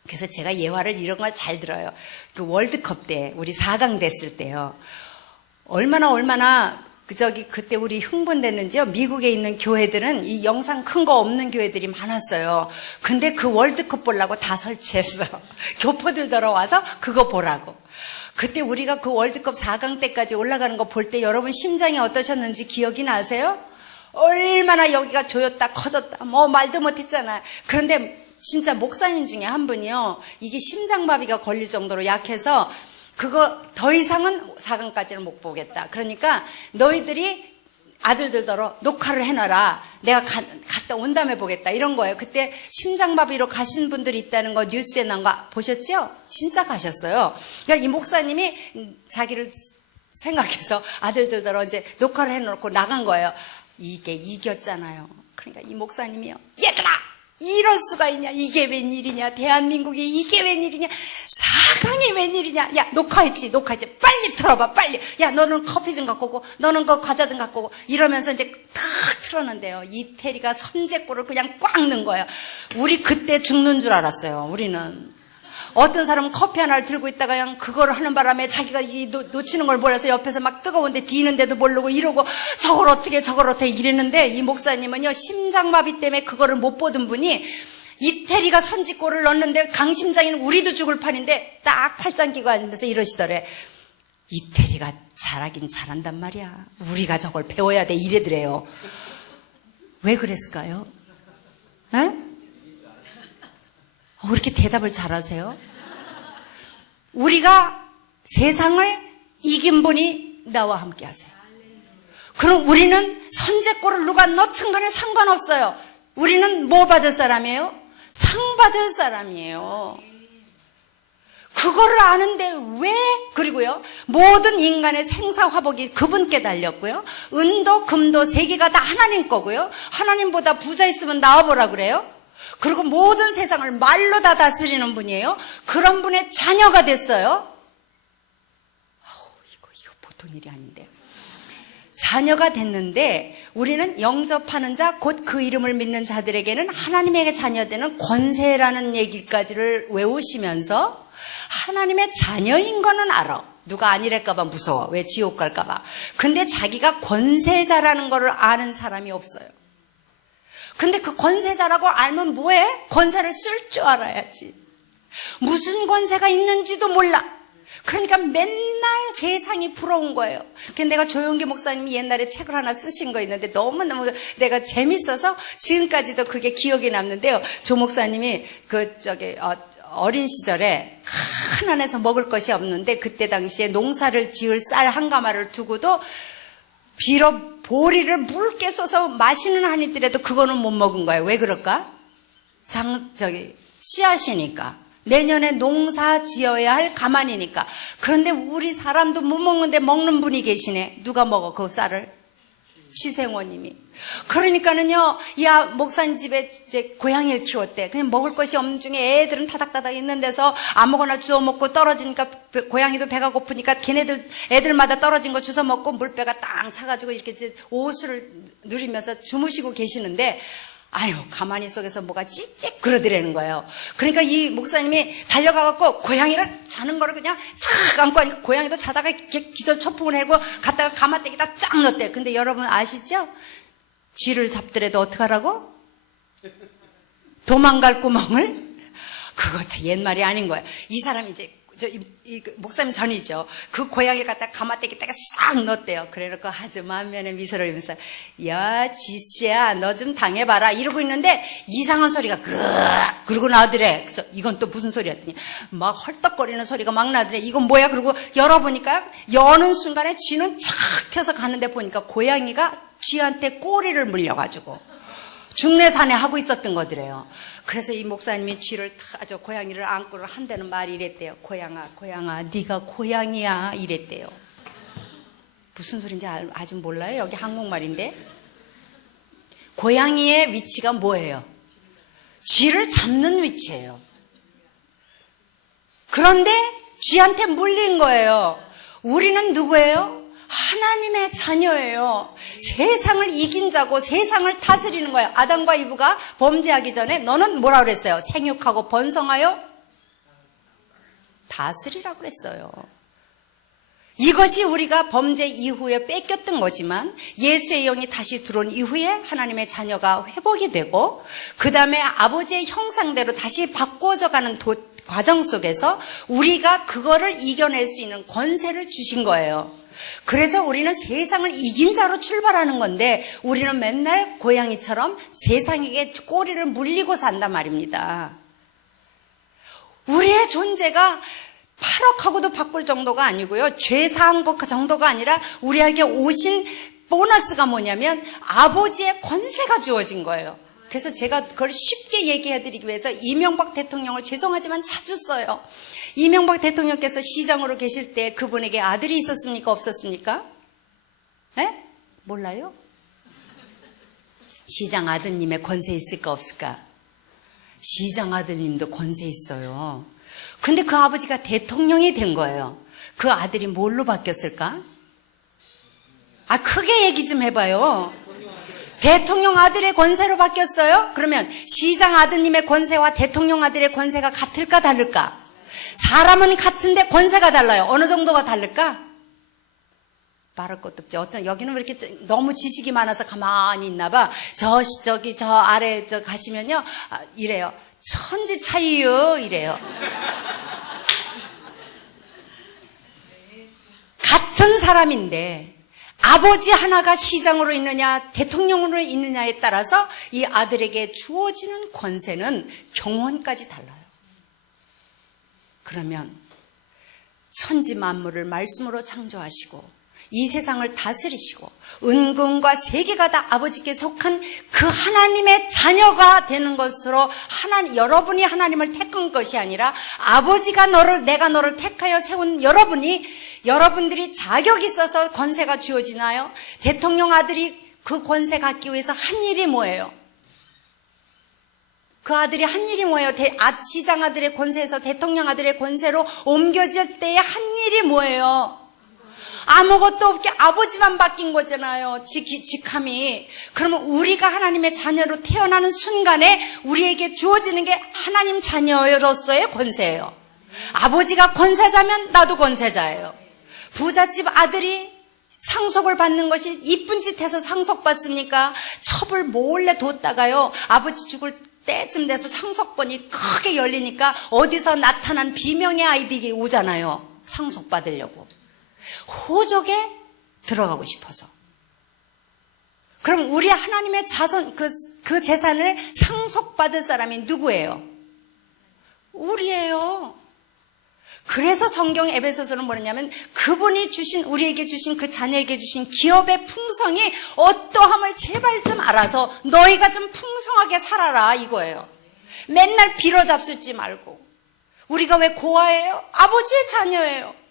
그래서 제가 예화를 이런 걸 잘 들어요. 그 월드컵 때 우리 4강 됐을 때요. 얼마나 그때 우리 흥분됐는지요. 미국에 있는 교회들은 이 영상 큰 거 없는 교회들이 많았어요. 근데 그 월드컵 보려고 다 설치했어. 교포들 들어와서 그거 보라고. 그때 우리가 그 월드컵 4강 때까지 올라가는 거 볼 때 여러분 심장이 어떠셨는지 기억이 나세요? 얼마나 여기가 조였다 커졌다 말도 못했잖아요. 그런데 진짜 목사님 중에 한 분이요. 이게 심장마비가 걸릴 정도로 약해서 그거 더 이상은 4강까지는 못 보겠다. 그러니까 너희들이 아들들더러 녹화를 해놔라. 내가 갔다 온 다음에 보겠다. 이런 거예요. 그때 심장마비로 가신 분들이 있다는 거 뉴스에 나온 거 보셨죠? 진짜 가셨어요. 그러니까 이 목사님이 자기를 생각해서 아들들더러 이제 녹화를 해놓고 나간 거예요. 이게 이겼잖아요. 그러니까 이 목사님이요. 얘들아! 이럴 수가 있냐? 이게 웬일이냐? 대한민국이 이게 웬일이냐? 4강이 웬일이냐? 야, 녹화했지. 빨리 틀어봐, 빨리. 야, 너는 커피 좀 갖고 오고, 너는 그 과자 좀 갖고 오고. 이러면서 이제 탁 틀었는데요. 이태리가 선제골을 그냥 꽉 넣은 거예요. 우리 그때 죽는 줄 알았어요. 우리는. 어떤 사람은 커피 하나를 들고 있다가 그냥 그걸 하는 바람에 자기가 놓치는 걸 몰라서 옆에서 막 뜨거운데 뒤는데도 모르고 이러고 저걸 어떻게 이랬는데, 이 목사님은요, 심장마비 때문에 그거를 못 보던 분이 이태리가 선지골을 넣었는데 강심장이는 우리도 죽을 판인데 딱 팔짱 끼고 앉으면서 이러시더래. 이태리가 잘하긴 잘한단 말이야. 우리가 저걸 배워야 돼. 이래더래요. 왜 그랬을까요? 에? 왜 이렇게 대답을 잘하세요? 우리가 세상을 이긴 분이 나와 함께 하세요. 그럼 우리는 선제골을 누가 넣든 간에 상관없어요. 우리는 뭐 받을 사람이에요? 상 받을 사람이에요. 그거를 아는데 왜? 그리고요, 모든 인간의 생사화복이 그분께 달렸고요, 은도 금도 세계가 다 하나님 거고요, 하나님보다 부자 있으면 나와보라 그래요. 그리고 모든 세상을 말로 다 다스리는 분이에요. 그런 분의 자녀가 됐어요. 이거 보통 일이 아닌데. 자녀가 됐는데 우리는 영접하는 자, 곧 그 이름을 믿는 자들에게는 하나님에게 자녀되는 권세라는 얘기까지를 외우시면서 하나님의 자녀인 거는 알아. 누가 아니랄까봐 무서워. 왜 지옥 갈까봐. 근데 자기가 권세자라는 거를 아는 사람이 없어요. 근데 그 권세자라고 알면 뭐해? 권세를 쓸 줄 알아야지. 무슨 권세가 있는지도 몰라. 그러니까 맨날 세상이 부러운 거예요. 근데 내가 조용기 목사님이 옛날에 책을 하나 쓰신 거 있는데 너무너무 내가 재밌어서 지금까지도 그게 기억이 남는데요. 조 목사님이 어린 시절에 큰 안에서 먹을 것이 없는데 그때 당시에 농사를 지을 쌀 한 가마를 두고도 비록 보리를 묽게 써서 마시는 한 이들에도 그거는 못 먹은 거예요. 왜 그럴까? 씨앗이니까. 내년에 농사 지어야 할 가만이니까. 그런데 우리 사람도 못 먹는데 먹는 분이 계시네. 누가 먹어 그 쌀을? 시생원님이. 그러니까는요, 야, 목사님 집에 이제 고양이를 키웠대. 그냥 먹을 것이 없는 중에 애들은 타닥타닥 있는 데서 아무거나 주워 먹고 떨어지니까 고양이도 배가 고프니까 애들마다 떨어진 거 주워 먹고 물배가 땅 차가지고 이렇게 이제 오수를 누리면서 주무시고 계시는데, 아유, 가만히 속에서 뭐가 찝찝 그러더라는 거예요. 그러니까 이 목사님이 달려가갖고 고양이를 자는 거를 그냥 탁 안고 하니까 고양이도 자다가 기절 초풍을 해고 갔다가 가마떼기다 쫙 넣었대. 근데 여러분 아시죠? 쥐를 잡더라도 어떡하라고? 도망갈 구멍을? 그것도 옛말이 아닌 거예요. 이 사람이 이제 목사님 전이죠. 그 고양이 갖다 가마떼기다가 싹 넣었대요. 그래놓고 아줌마 면에 미소를 하면서 야 지씨야 너 좀 당해봐라 이러고 있는데 이상한 소리가 그러고 나더래. 그래서 이건 또 무슨 소리였더니 막 헐떡거리는 소리가 막 나더래. 이건 뭐야? 그러고 열어보니까 여는 순간에 쥐는 쫙 튀어서 가는데 보니까 고양이가 쥐한테 꼬리를 물려가지고 중내산에 하고 있었던 거더래요. 그래서 이 목사님이 쥐를 저 고양이를 안고 한다는 말이 이랬대요. 고양아, 네가 고양이야 이랬대요. 무슨 소린지 아직 몰라요? 여기 한국말인데. 고양이의 위치가 뭐예요? 쥐를 잡는 위치예요. 그런데 쥐한테 물린 거예요. 우리는 누구예요? 하나님의 자녀예요. 세상을 이긴 자고 세상을 다스리는 거예요. 아담과 이브가 범죄하기 전에 너는 뭐라 그랬어요? 생육하고 번성하여 다스리라고 그랬어요. 이것이 우리가 범죄 이후에 뺏겼던 거지만 예수의 영이 다시 들어온 이후에 하나님의 자녀가 회복이 되고 그 다음에 아버지의 형상대로 다시 바꿔져 가는 과정 속에서 우리가 그거를 이겨낼 수 있는 권세를 주신 거예요. 그래서 우리는 세상을 이긴 자로 출발하는 건데 우리는 맨날 고양이처럼 세상에게 꼬리를 물리고 산단 말입니다. 우리의 존재가 8억하고도 바꿀 정도가 아니고요. 죄 사한 것 정도가 아니라 우리에게 오신 보너스가 뭐냐면 아버지의 권세가 주어진 거예요. 그래서 제가 그걸 쉽게 얘기해드리기 위해서 이명박 대통령을 죄송하지만 자주 써요. 이명박 대통령께서 시장으로 계실 때 그분에게 아들이 있었습니까? 없었습니까? 네? 몰라요? 시장 아드님의 권세 있을까 없을까? 시장 아드님도 권세 있어요. 근데 그 아버지가 대통령이 된 거예요. 그 아들이 뭘로 바뀌었을까? 크게 얘기 좀 해봐요. 대통령 아들의 권세로 바뀌었어요? 그러면 시장 아드님의 권세와 대통령 아들의 권세가 같을까 다를까? 사람은 같은데 권세가 달라요. 어느 정도가 다를까? 말할 것도 없죠. 여기는 왜 이렇게 너무 지식이 많아서 가만히 있나 봐. 저 아래 가시면요. 이래요. 천지 차이요. 이래요. 같은 사람인데 아버지 하나가 시장으로 있느냐 대통령으로 있느냐에 따라서 이 아들에게 주어지는 권세는 경원까지 달라요. 그러면 천지 만물을 말씀으로 창조하시고 이 세상을 다스리시고 은근과 세계가 다 아버지께 속한 그 하나님의 자녀가 되는 것으로 여러분이 하나님을 택한 것이 아니라 아버지가 내가 너를 택하여 세운 여러분들이 자격이 있어서 권세가 주어지나요? 대통령 아들이 그 권세 갖기 위해서 한 일이 뭐예요? 그 아들이 한 일이 뭐예요? 시장 아들의 권세에서 대통령 아들의 권세로 옮겨질 때의 한 일이 뭐예요? 아무것도 없게 아버지만 바뀐 거잖아요. 직함이. 그러면 우리가 하나님의 자녀로 태어나는 순간에 우리에게 주어지는 게 하나님 자녀로서의 권세예요. 아버지가 권세자면 나도 권세자예요. 부잣집 아들이 상속을 받는 것이 이쁜 짓 해서 상속받습니까? 첩을 몰래 뒀다가요. 아버지 죽을 때쯤 돼서 상속권이 크게 열리니까 어디서 나타난 비명의 아이들이 오잖아요. 상속받으려고. 호적에 들어가고 싶어서. 그럼 우리 하나님의 자손, 그 재산을 상속받을 사람이 누구예요? 우리예요. 그래서 성경 에베소서는 뭐냐면 그분이 우리에게 주신 그 자녀에게 주신 기업의 풍성이 어떠함을 제발 좀 알아서 너희가 좀 풍성하게 살아라 이거예요. 맨날 빌어잡수지 말고. 우리가 왜 고아예요? 아버지의 자녀예요.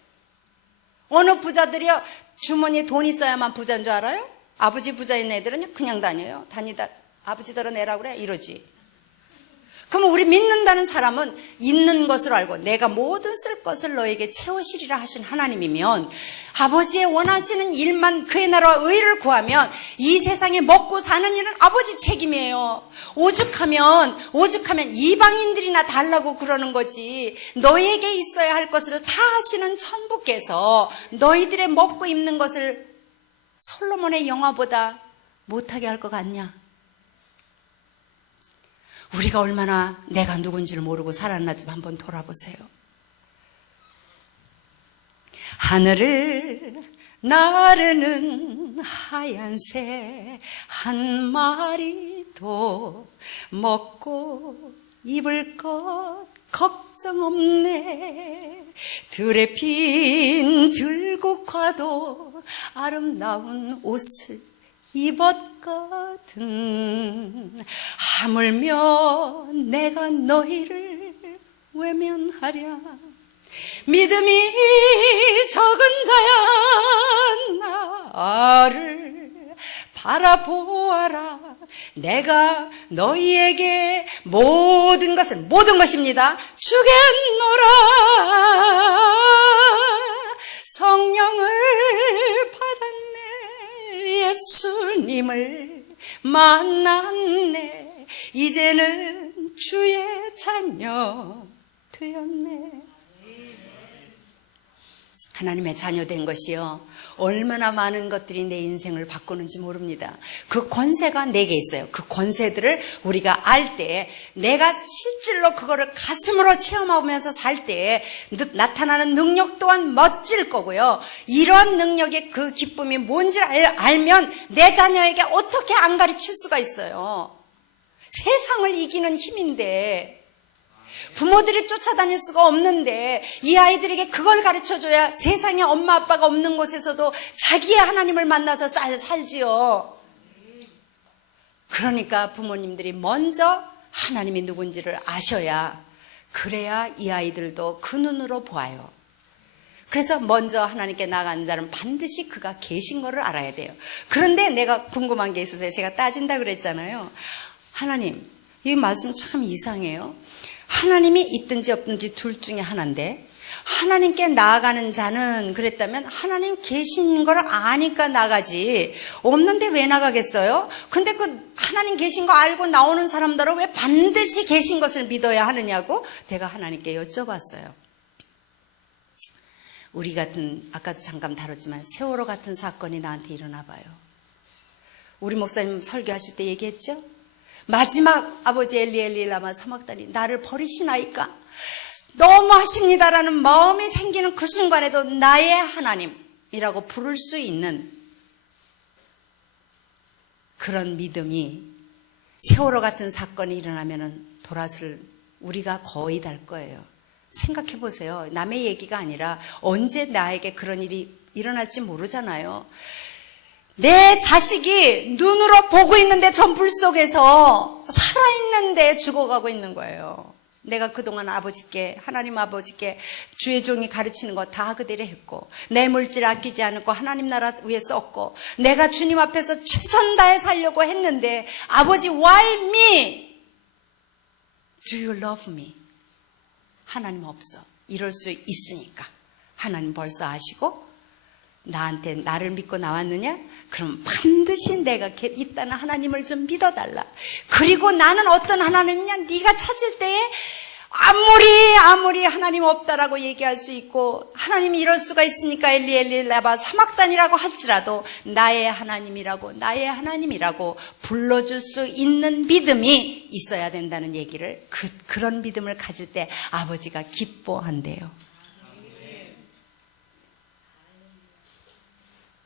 어느 부자들이요 주머니에 돈 있어야만 부자인 줄 알아요? 아버지 부자인 애들은 그냥 다녀요. 다니다 아버지들은 내라 그래 이러지. 그러면 우리 믿는다는 사람은 있는 것으로 알고 내가 모든 쓸 것을 너에게 채우시리라 하신 하나님이면 아버지의 원하시는 일만 그의 나라와 의를 구하면 이 세상에 먹고 사는 일은 아버지 책임이에요. 오죽하면 이방인들이나 달라고 그러는 거지. 너에게 있어야 할 것을 다 하시는 천부께서 너희들의 먹고 입는 것을 솔로몬의 영화보다 못하게 할 것 같냐? 우리가 얼마나 내가 누군지를 모르고 살았나 좀 한번 돌아보세요. 하늘을 나르는 하얀 새 한 마리도 먹고 입을 것 걱정 없네. 들에 핀 들국화도 아름다운 옷을 입었거든. 하물며 내가 너희를 외면하랴. 믿음이 적은 자야 나를 바라보아라. 내가 너희에게 모든 것입니다. 주겠노라. 성령을 받았네. 예수님을 만났네. 이제는 주의 자녀 되었네. 하나님의 자녀 된 것이요 얼마나 많은 것들이 내 인생을 바꾸는지 모릅니다. 그 권세가 내게 있어요. 그 권세들을 우리가 알 때 내가 실질로 그거를 가슴으로 체험하면서 살 때 나타나는 능력 또한 멋질 거고요. 이런 능력의 그 기쁨이 뭔지를 알면 내 자녀에게 어떻게 안 가르칠 수가 있어요. 세상을 이기는 힘인데 부모들이 쫓아다닐 수가 없는데 이 아이들에게 그걸 가르쳐줘야 세상에 엄마 아빠가 없는 곳에서도 자기의 하나님을 만나서 살지요. 그러니까 부모님들이 먼저 하나님이 누군지를 아셔야 그래야 이 아이들도 그 눈으로 보아요. 그래서 먼저 하나님께 나가는 자는 반드시 그가 계신 거를 알아야 돼요. 그런데 내가 궁금한 게 있어서요. 제가 따진다 그랬잖아요. 하나님, 이 말씀 참 이상해요. 하나님이 있든지 없든지 둘 중에 하나인데 하나님께 나아가는 자는 그랬다면 하나님 계신 걸 아니까 나가지 없는데 왜 나가겠어요? 근데 그 하나님 계신 거 알고 나오는 사람들은 왜 반드시 계신 것을 믿어야 하느냐고 제가 하나님께 여쭤봤어요. 우리 같은 아까도 잠깐 다뤘지만 세월호 같은 사건이 나한테 일어나 봐요. 우리 목사님 설교하실 때 얘기했죠? 마지막 아버지 엘리 라마 사막단이 나를 버리시나이까? 너무 하십니다라는 마음이 생기는 그 순간에도 나의 하나님이라고 부를 수 있는 그런 믿음이 세월호 같은 사건이 일어나면은 돌아설 우리가 거의 달 거예요. 생각해 보세요. 남의 얘기가 아니라 언제 나에게 그런 일이 일어날지 모르잖아요. 내 자식이 눈으로 보고 있는데 저 물 속에서 살아있는데 죽어가고 있는 거예요. 내가 그동안 아버지께 하나님 아버지께 주의 종이 가르치는 거 다 그대로 했고 내 물질 아끼지 않고 하나님 나라 위해 썼고 내가 주님 앞에서 최선 다해 살려고 했는데 아버지 why me? Do you love me? 하나님 없어. 이럴 수 있으니까 하나님 벌써 아시고 나한테 나를 믿고 나왔느냐? 그럼 반드시 내가 있다는 하나님을 좀 믿어달라. 그리고 나는 어떤 하나님이냐? 네가 찾을 때에 아무리 하나님 없다라고 얘기할 수 있고 하나님이 이럴 수가 있습니까? 엘리 라바 사막단이라고 할지라도 나의 하나님이라고 불러줄 수 있는 믿음이 있어야 된다는 얘기를 그런 믿음을 가질 때 아버지가 기뻐한대요.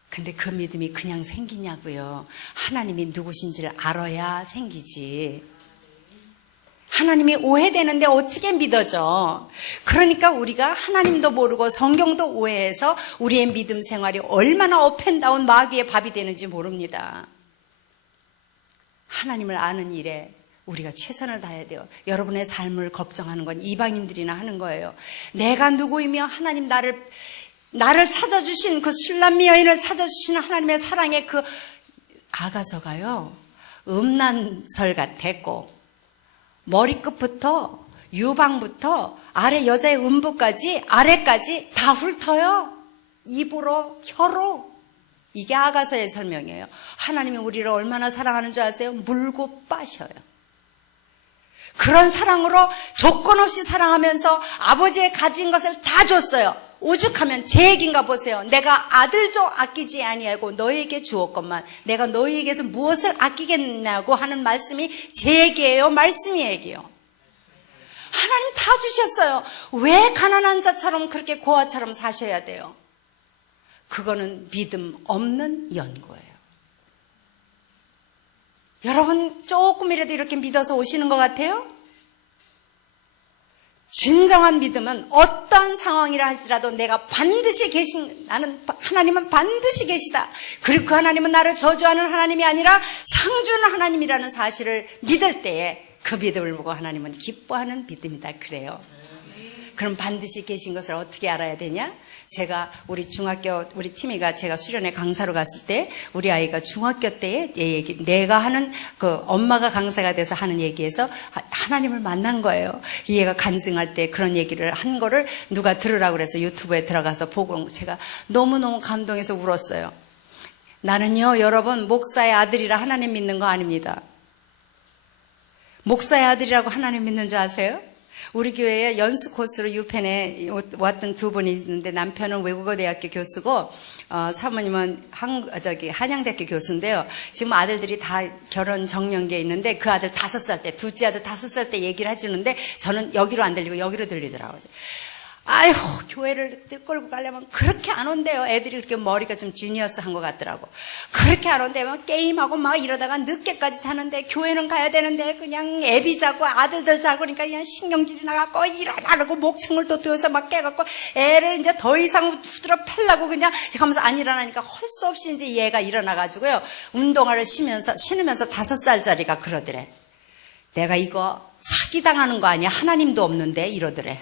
근데 그 믿음이 그냥 생기냐고요. 하나님이 누구신지를 알아야 생기지. 하나님이 오해되는데 어떻게 믿어져? 그러니까 우리가 하나님도 모르고 성경도 오해해서 우리의 믿음 생활이 얼마나 업앤다운 마귀의 밥이 되는지 모릅니다. 하나님을 아는 일에 우리가 최선을 다해야 돼요. 여러분의 삶을 걱정하는 건 이방인들이나 하는 거예요. 내가 누구이며 하나님 나를 찾아주신 그 술람미 여인을 찾아주신 하나님의 사랑의 그 아가서가요. 음란설 같았고 머리끝부터 유방부터 아래 여자의 음부까지 아래까지 다 훑어요. 입으로 혀로. 이게 아가서의 설명이에요. 하나님이 우리를 얼마나 사랑하는 줄 아세요? 물고 빠셔요. 그런 사랑으로 조건 없이 사랑하면서 아버지의 가진 것을 다 줬어요. 오죽하면 제 얘기인가 보세요. 내가 아들도 아끼지 아니하고 너에게 주었건만 내가 너에게서 무엇을 아끼겠냐고 하는 말씀이 제 얘기예요? 말씀이 얘기예요? 하나님 다 주셨어요. 왜 가난한 자처럼 그렇게 고아처럼 사셔야 돼요? 그거는 믿음 없는 연고예요. 여러분 조금이라도 이렇게 믿어서 오시는 것 같아요? 진정한 믿음은 어떤 상황이라 할지라도 내가 반드시 나는 하나님은 반드시 계시다. 그리고 그 하나님은 나를 저주하는 하나님이 아니라 상주는 하나님이라는 사실을 믿을 때에 그 믿음을 보고 하나님은 기뻐하는 믿음이다. 그래요. 그럼 반드시 계신 것을 어떻게 알아야 되냐? 제가 우리 팀이가 제가 수련회 강사로 갔을 때 우리 아이가 중학교 때에 내가 하는 그 엄마가 강사가 돼서 하는 얘기에서 하나님을 만난 거예요. 얘가 간증할 때 그런 얘기를 한 거를 누가 들으라고 그래서 유튜브에 들어가서 보고 제가 너무너무 감동해서 울었어요. 나는요, 여러분, 목사의 아들이라 하나님 믿는 거 아닙니다. 목사의 아들이라고 하나님 믿는 줄 아세요? 우리 교회에 연수 코스로 유펜에 왔던 두 분이 있는데 남편은 외국어대학교 교수고 사모님은 한양대학교 교수인데요. 지금 아들들이 다 결혼 정년기에 있는데 그 아들 5살 때, 둘째 아들 5살 때 얘기를 해주는데 저는 여기로 안 들리고 여기로 들리더라고요. 아휴, 교회를 끌고 가려면 그렇게 안 온대요. 애들이 그렇게 머리가 좀 주니어스 한 것 같더라고. 그렇게 안 온대요. 막 게임하고 막 이러다가 늦게까지 자는데 교회는 가야 되는데 그냥 애비 자고 아들들 자고 그러니까 그냥 신경질이 나갖고 일어나라고 목청을 또뜨어서 막 깨갖고 애를 이제 더 이상 후들어 패려고 그냥 하면서 안 일어나니까 할 수 없이 이제 얘가 일어나가지고요. 운동화를 신으면서 5살짜리가 그러더래. 내가 이거 사기당하는 거 아니야? 하나님도 없는데 이러더래.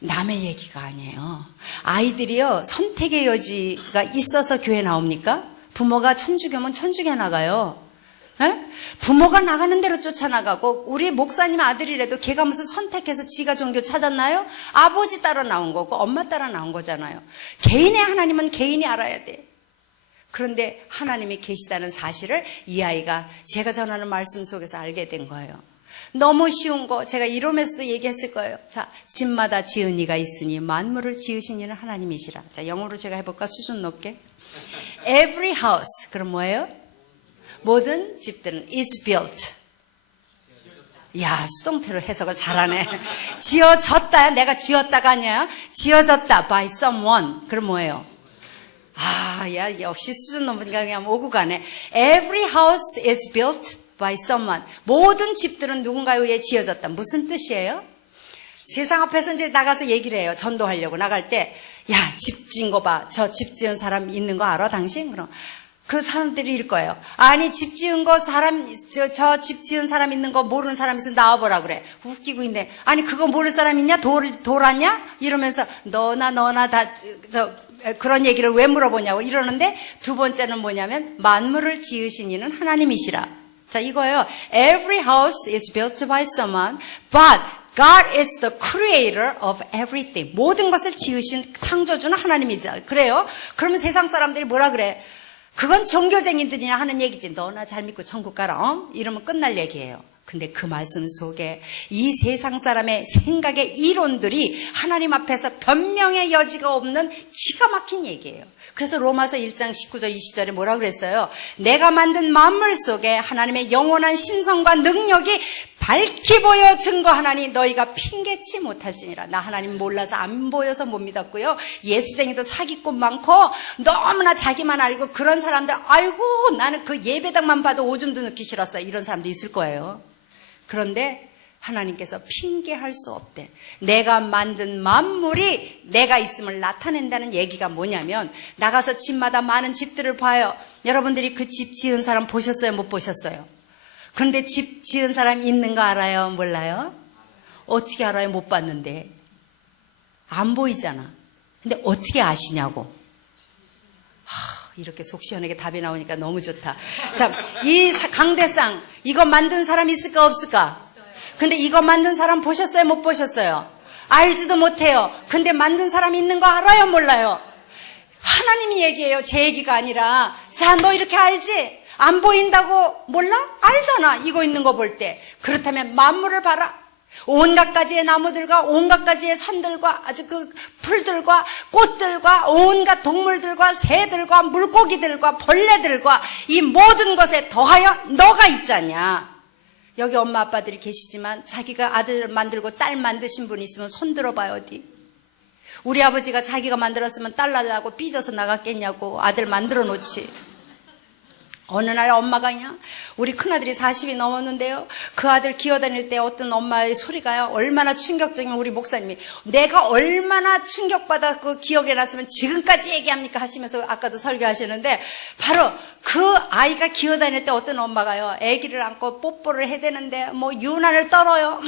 남의 얘기가 아니에요. 아이들이요, 선택의 여지가 있어서 교회 나옵니까? 부모가 천주교면 천주교 나가요. 에? 부모가 나가는 대로 쫓아나가고 우리 목사님 아들이라도 걔가 무슨 선택해서 지가 종교 찾았나요? 아버지 따라 나온 거고 엄마 따라 나온 거잖아요. 개인의 하나님은 개인이 알아야 돼. 그런데 하나님이 계시다는 사실을 이 아이가 제가 전하는 말씀 속에서 알게 된 거예요. 너무 쉬운 거 제가 이름에서도 얘기했을 거예요. 자, 집마다 지은 이가 있으니 만물을 지으신 이는 하나님이시라. 자, 영어로 제가 해볼까? 수준 높게. Every house. 그럼 뭐예요? 모든 집들은 is built. 야, 수동태로 해석을 잘하네. 지어졌다. 내가 지었다가 아니야. 지어졌다. by someone. 그럼 뭐예요? 아, 야, 역시 수준 높으니까 그냥 오고 가네. Every house is built by someone. 모든 집들은 누군가에 의해 지어졌다. 무슨 뜻이에요? 세상 앞에서 이제 나가서 얘기를 해요. 전도하려고 나갈 때, 야, 집 지은 거 봐. 저 집 지은 사람 있는 거 알아, 당신? 그럼 그 사람들이 일 거예요. 아니, 집 지은 거 사람, 저 집 지은 사람 있는 거 모르는 사람 있으면 나와보라 그래. 웃기고 있네. 아니, 그거 모를 사람 있냐? 돌았냐? 이러면서 너나 다, 그런 얘기를 왜 물어보냐고 이러는데, 두 번째는 뭐냐면 만물을 지으신 이는 하나님이시라. 자, 이거예요. Every house is built by someone, but God is the creator of everything. 모든 것을 지으신 창조주는 하나님이다. 그래요? 그러면 세상 사람들이 뭐라 그래? 그건 종교쟁이들이나 하는 얘기지. 너나 잘 믿고 천국 가라. 이러면 끝날 얘기예요. 근데 그 말씀 속에 이 세상 사람의 생각의 이론들이 하나님 앞에서 변명의 여지가 없는 기가 막힌 얘기예요. 그래서 로마서 1장 19절 20절에 뭐라 그랬어요? 내가 만든 만물 속에 하나님의 영원한 신성과 능력이 밝히 보여 증거하나니 너희가 핑계치 못할지니라. 나 하나님 몰라서 안 보여서 못 믿었고요. 예수쟁이도 사기꾼 많고 너무나 자기만 알고 그런 사람들, 아이고 나는 그 예배당만 봐도 오줌도 넣기 싫었어요. 이런 사람도 있을 거예요. 그런데 하나님께서 핑계할 수 없대. 내가 만든 만물이 내가 있음을 나타낸다는 얘기가 뭐냐면, 나가서 집마다 많은 집들을 봐요. 여러분들이 그 집 지은 사람 보셨어요? 못 보셨어요? 그런데 집 지은 사람 있는 거 알아요? 몰라요? 어떻게 알아요? 못 봤는데. 안 보이잖아. 근데 어떻게 아시냐고. 이렇게 속 시원하게 답이 나오니까 너무 좋다. 자, 이 강대상 이거 만든 사람 있을까 없을까? 근데 이거 만든 사람 보셨어요? 못 보셨어요? 알지도 못해요. 근데 만든 사람 있는 거 알아요? 몰라요? 하나님이 얘기해요. 제 얘기가 아니라. 자, 너 이렇게 알지? 안 보인다고 몰라? 알잖아. 이거 있는 거 볼 때. 그렇다면 만물을 봐라. 온갖 가지의 나무들과 온갖 가지의 산들과 아주 그 풀들과 꽃들과 온갖 동물들과 새들과 물고기들과 벌레들과 이 모든 것에 더하여 너가 있잖냐. 여기 엄마 아빠들이 계시지만 자기가 아들 만들고 딸 만드신 분 있으면 손 들어봐요. 어디. 우리 아버지가 자기가 만들었으면 딸 날라고 삐져서 나갔겠냐고. 아들 만들어 놓지. 어느 날 엄마가 그냥, 우리 큰아들이 40이 넘었는데요, 그 아들 기어다닐 때 어떤 엄마의 소리가요 얼마나 충격적이면 우리 목사님이 내가 얼마나 충격받아 그 기억에 났으면 지금까지 얘기합니까 하시면서 아까도 설교하시는데, 바로 그 아이가 기어다닐 때 어떤 엄마가요 아기를 안고 뽀뽀를 해야 되는데 뭐 유난을 떨어요.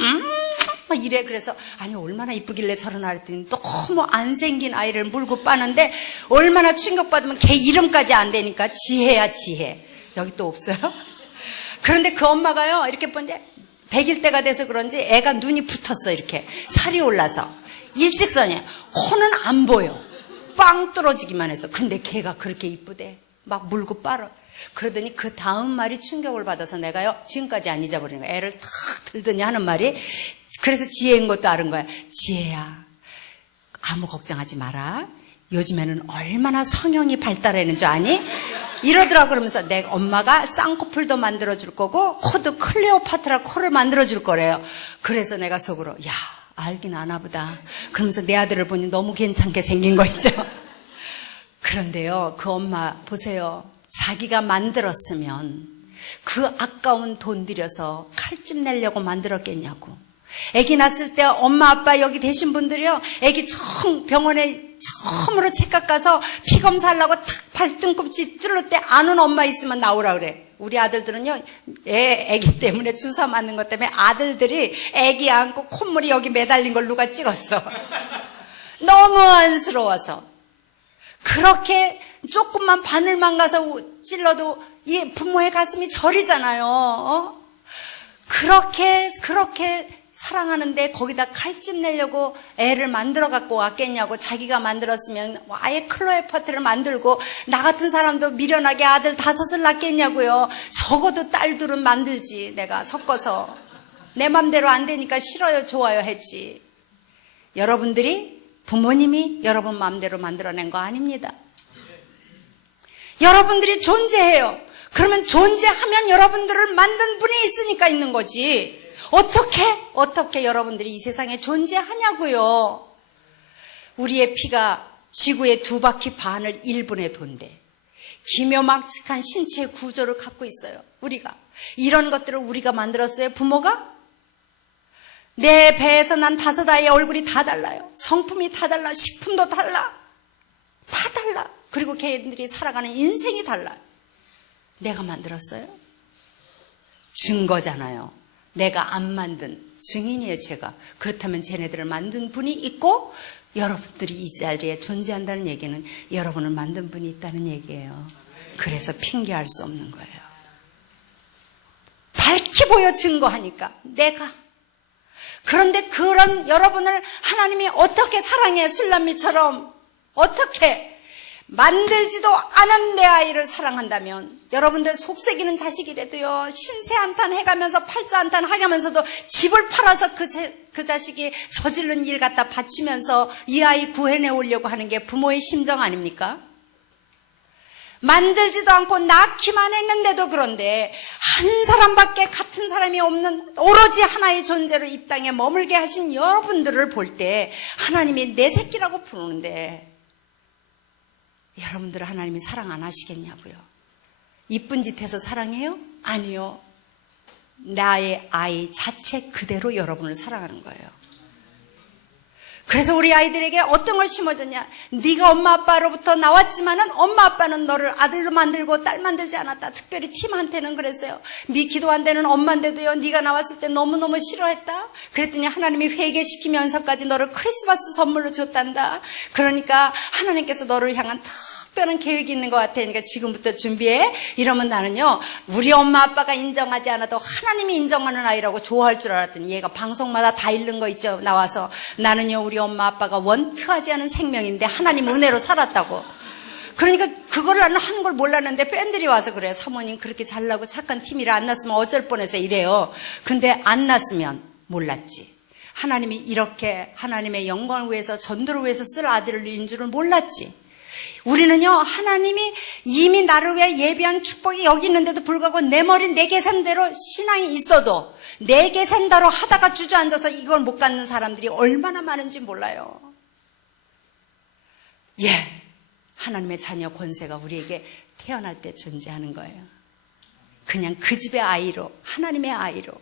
이래. 그래서 아니 얼마나 이쁘길래 저런 아이 했더니 너무 안 생긴 아이를 물고 빠는데 얼마나 충격받으면 걔 이름까지 안 되니까 지혜야 지혜. 여기 또 없어요? 그런데 그 엄마가요 이렇게 보는데 100일 때가 돼서 그런지 애가 눈이 붙었어. 이렇게 살이 올라서 일직선이에요. 코는 안 보여. 빵 떨어지기만 해서. 근데 걔가 그렇게 이쁘대. 막 물고 빨아. 그러더니 그 다음 말이 충격을 받아서 내가요 지금까지 안 잊어버리는 거야. 애를 탁 들더니 하는 말이, 그래서 지혜인 것도 아는 거야. 지혜야, 아무 걱정하지 마라. 요즘에는 얼마나 성형이 발달하는 줄 아니? 이러더라고. 그러면서 내 엄마가 쌍꺼풀도 만들어줄 거고 코도 클레오파트라 코를 만들어줄 거래요. 그래서 내가 속으로 야, 알긴 아나 보다. 그러면서 내 아들을 보니 너무 괜찮게 생긴 거 있죠. 그런데요, 그 엄마 보세요. 자기가 만들었으면 그 아까운 돈 들여서 칼집 내려고 만들었겠냐고. 아기 낳았을 때 엄마 아빠 여기 되신 분들이요, 아기 병원에 처음으로 책각 가서 피검사하려고 탁 발등꿈치 뚫을 때 아는 엄마 있으면 나오라 그래. 우리 아들들은요, 아기 때문에 주사 맞는 것 때문에 아들들이 아기 안고 콧물이 여기 매달린 걸 누가 찍었어. 너무 안쓰러워서. 그렇게 조금만 바늘만 가서 찔러도 이 부모의 가슴이 저리잖아요. 그렇게 사랑하는데 거기다 칼집 내려고 애를 만들어 갖고 왔겠냐고. 자기가 만들었으면 아예 클로에파트를 만들고 나 같은 사람도 미련하게 아들 5을 낳겠냐고요. 적어도 딸 2은 만들지. 내가 섞어서 내 맘대로 안 되니까 싫어요 좋아요 했지. 여러분들이 부모님이 여러분 맘대로 만들어낸 거 아닙니다. 여러분들이 존재해요. 그러면 존재하면 여러분들을 만든 분이 있으니까 있는 거지. 어떻게 여러분들이 이 세상에 존재하냐고요. 우리의 피가 지구의 2바퀴 반을 1분에 돈대. 기묘막측한 신체 구조를 갖고 있어요. 우리가 이런 것들을 우리가 만들었어요. 부모가? 내 배에서 난 5아이의 얼굴이 다 달라요. 성품이 다 달라. 식품도 달라. 다 달라. 그리고 걔들이 살아가는 인생이 달라요. 내가 만들었어요? 증거잖아요. 내가 안 만든 증인이에요. 제가. 그렇다면 쟤네들을 만든 분이 있고 여러분들이 이 자리에 존재한다는 얘기는 여러분을 만든 분이 있다는 얘기예요. 그래서 핑계할 수 없는 거예요. 밝히 보여 증거하니까 내가. 그런데 그런 여러분을 하나님이 어떻게 사랑해? 술람미처럼 어떻게 만들지도 않은 내 아이를 사랑한다면 여러분들 속색이는 자식이라도요 신세 한탄 해가면서 팔자 한탄 하면서도 집을 팔아서 그 자식이 저지른 일 갖다 바치면서 이 아이 구해내 오려고 하는 게 부모의 심정 아닙니까? 만들지도 않고 낳기만 했는데도 그런데 한 사람밖에 같은 사람이 없는 오로지 하나의 존재로 이 땅에 머물게 하신 여러분들을 볼 때 하나님이 내 새끼라고 부르는데 여러분들 하나님이 사랑 안 하시겠냐고요. 이쁜 짓 해서 사랑해요? 아니요. 나의 아이 자체 그대로 여러분을 사랑하는 거예요. 그래서 우리 아이들에게 어떤 걸 심어줬냐. 네가 엄마 아빠로부터 나왔지만은 엄마 아빠는 너를 아들로 만들고 딸 만들지 않았다. 특별히 팀한테는 그랬어요. 네 기도한테는 엄마인데도요 네가 나왔을 때 너무너무 싫어했다. 그랬더니 하나님이 회개시키면서까지 너를 크리스마스 선물로 줬단다. 그러니까 하나님께서 너를 향한 특별한 계획이 있는 것 같아. 그러니까 지금부터 준비해. 이러면 나는요 우리 엄마 아빠가 인정하지 않아도 하나님이 인정하는 아이라고 좋아할 줄 알았더니 얘가 방송마다 다 읽는 거 있죠. 나와서 나는요 우리 엄마 아빠가 원트하지 않은 생명인데 하나님 은혜로 살았다고. 그러니까 그거를 나는 하는 걸 몰랐는데 팬들이 와서 그래요. 사모님 그렇게 잘나고 착한 팀이라 안 났으면 어쩔 뻔해서 이래요. 근데 안 났으면 몰랐지. 하나님이 이렇게 하나님의 영광을 위해서 전도를 위해서 쓸 아들을 잃은 줄을 몰랐지. 우리는요 하나님이 이미 나를 위해 예비한 축복이 여기 있는데도 불구하고 내 머리 내 계산대로 신앙이 있어도 내 계산대로 하다가 주저앉아서 이걸 못 갖는 사람들이 얼마나 많은지 몰라요. 예, 하나님의 자녀 권세가 우리에게 태어날 때 존재하는 거예요. 그냥 그 집의 아이로, 하나님의 아이로.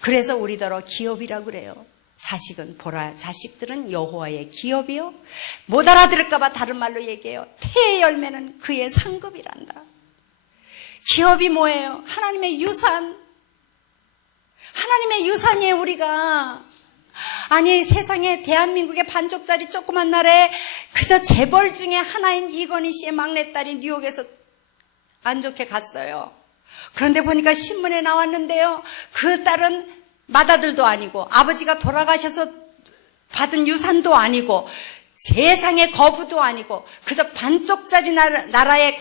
그래서 우리더러 기업이라고 그래요. 자식은 보라, 자식들은 여호와의 기업이요. 못 알아들을까봐 다른 말로 얘기해요. 태의 열매는 그의 상급이란다. 기업이 뭐예요? 하나님의 유산. 하나님의 유산이에요, 우리가. 아니, 세상에 대한민국의 반쪽짜리 조그만 나라에 그저 재벌 중에 하나인 이건희 씨의 막내딸이 뉴욕에서 안 좋게 갔어요. 그런데 보니까 신문에 나왔는데요. 그 딸은 맏아들도 아니고 아버지가 돌아가셔서 받은 유산도 아니고 세상의 거부도 아니고 그저 반쪽짜리 나라의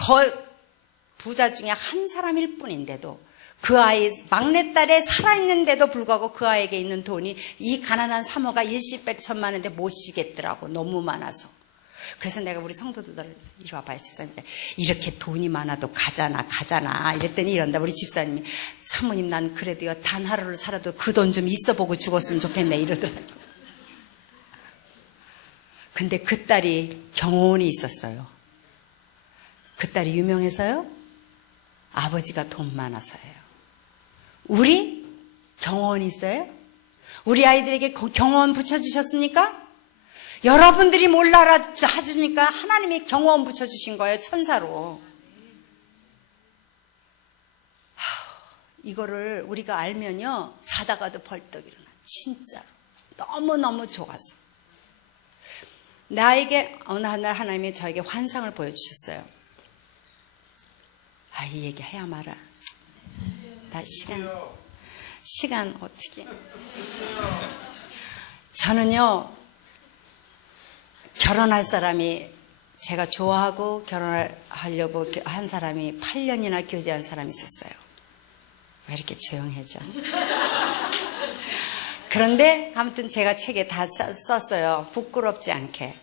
부자 중에 한 사람일 뿐인데도 그 아이 막내딸에 살아있는데도 불구하고 그 아이에게 있는 돈이 이 가난한 사모가 일시백천만원인데 못 쉬겠더라고. 너무 많아서. 그래서 내가 우리 성도들 이리 와봐요. 집사님 이렇게 돈이 많아도 가잖아 이랬더니 이런다. 우리 집사님이 사모님 난 그래도요 단 하루를 살아도 그 돈 좀 있어보고 죽었으면 좋겠네 이러더라고. 근데 그 딸이 경호원이 있었어요. 그 딸이 유명해서요? 아버지가 돈 많아서예요. 우리 경호원이 있어요? 우리 아이들에게 경호원 붙여주셨습니까? 여러분들이 몰라라 해주니까 하나님이 경호원 붙여주신 거예요. 천사로. 이거를 우리가 알면요 자다가도 벌떡 일어나. 진짜로 너무너무 좋아서. 나에게 어느 날 하나님이 저에게 환상을 보여주셨어요. 아, 이 얘기 해야 말아. 나 시간 어떻게. 저는요, 결혼할 사람이, 제가 좋아하고 결혼하려고 한 사람이 8년이나 교제한 사람이 있었어요. 왜 이렇게 조용해져? 그런데 아무튼 제가 책에 다 썼어요. 부끄럽지 않게.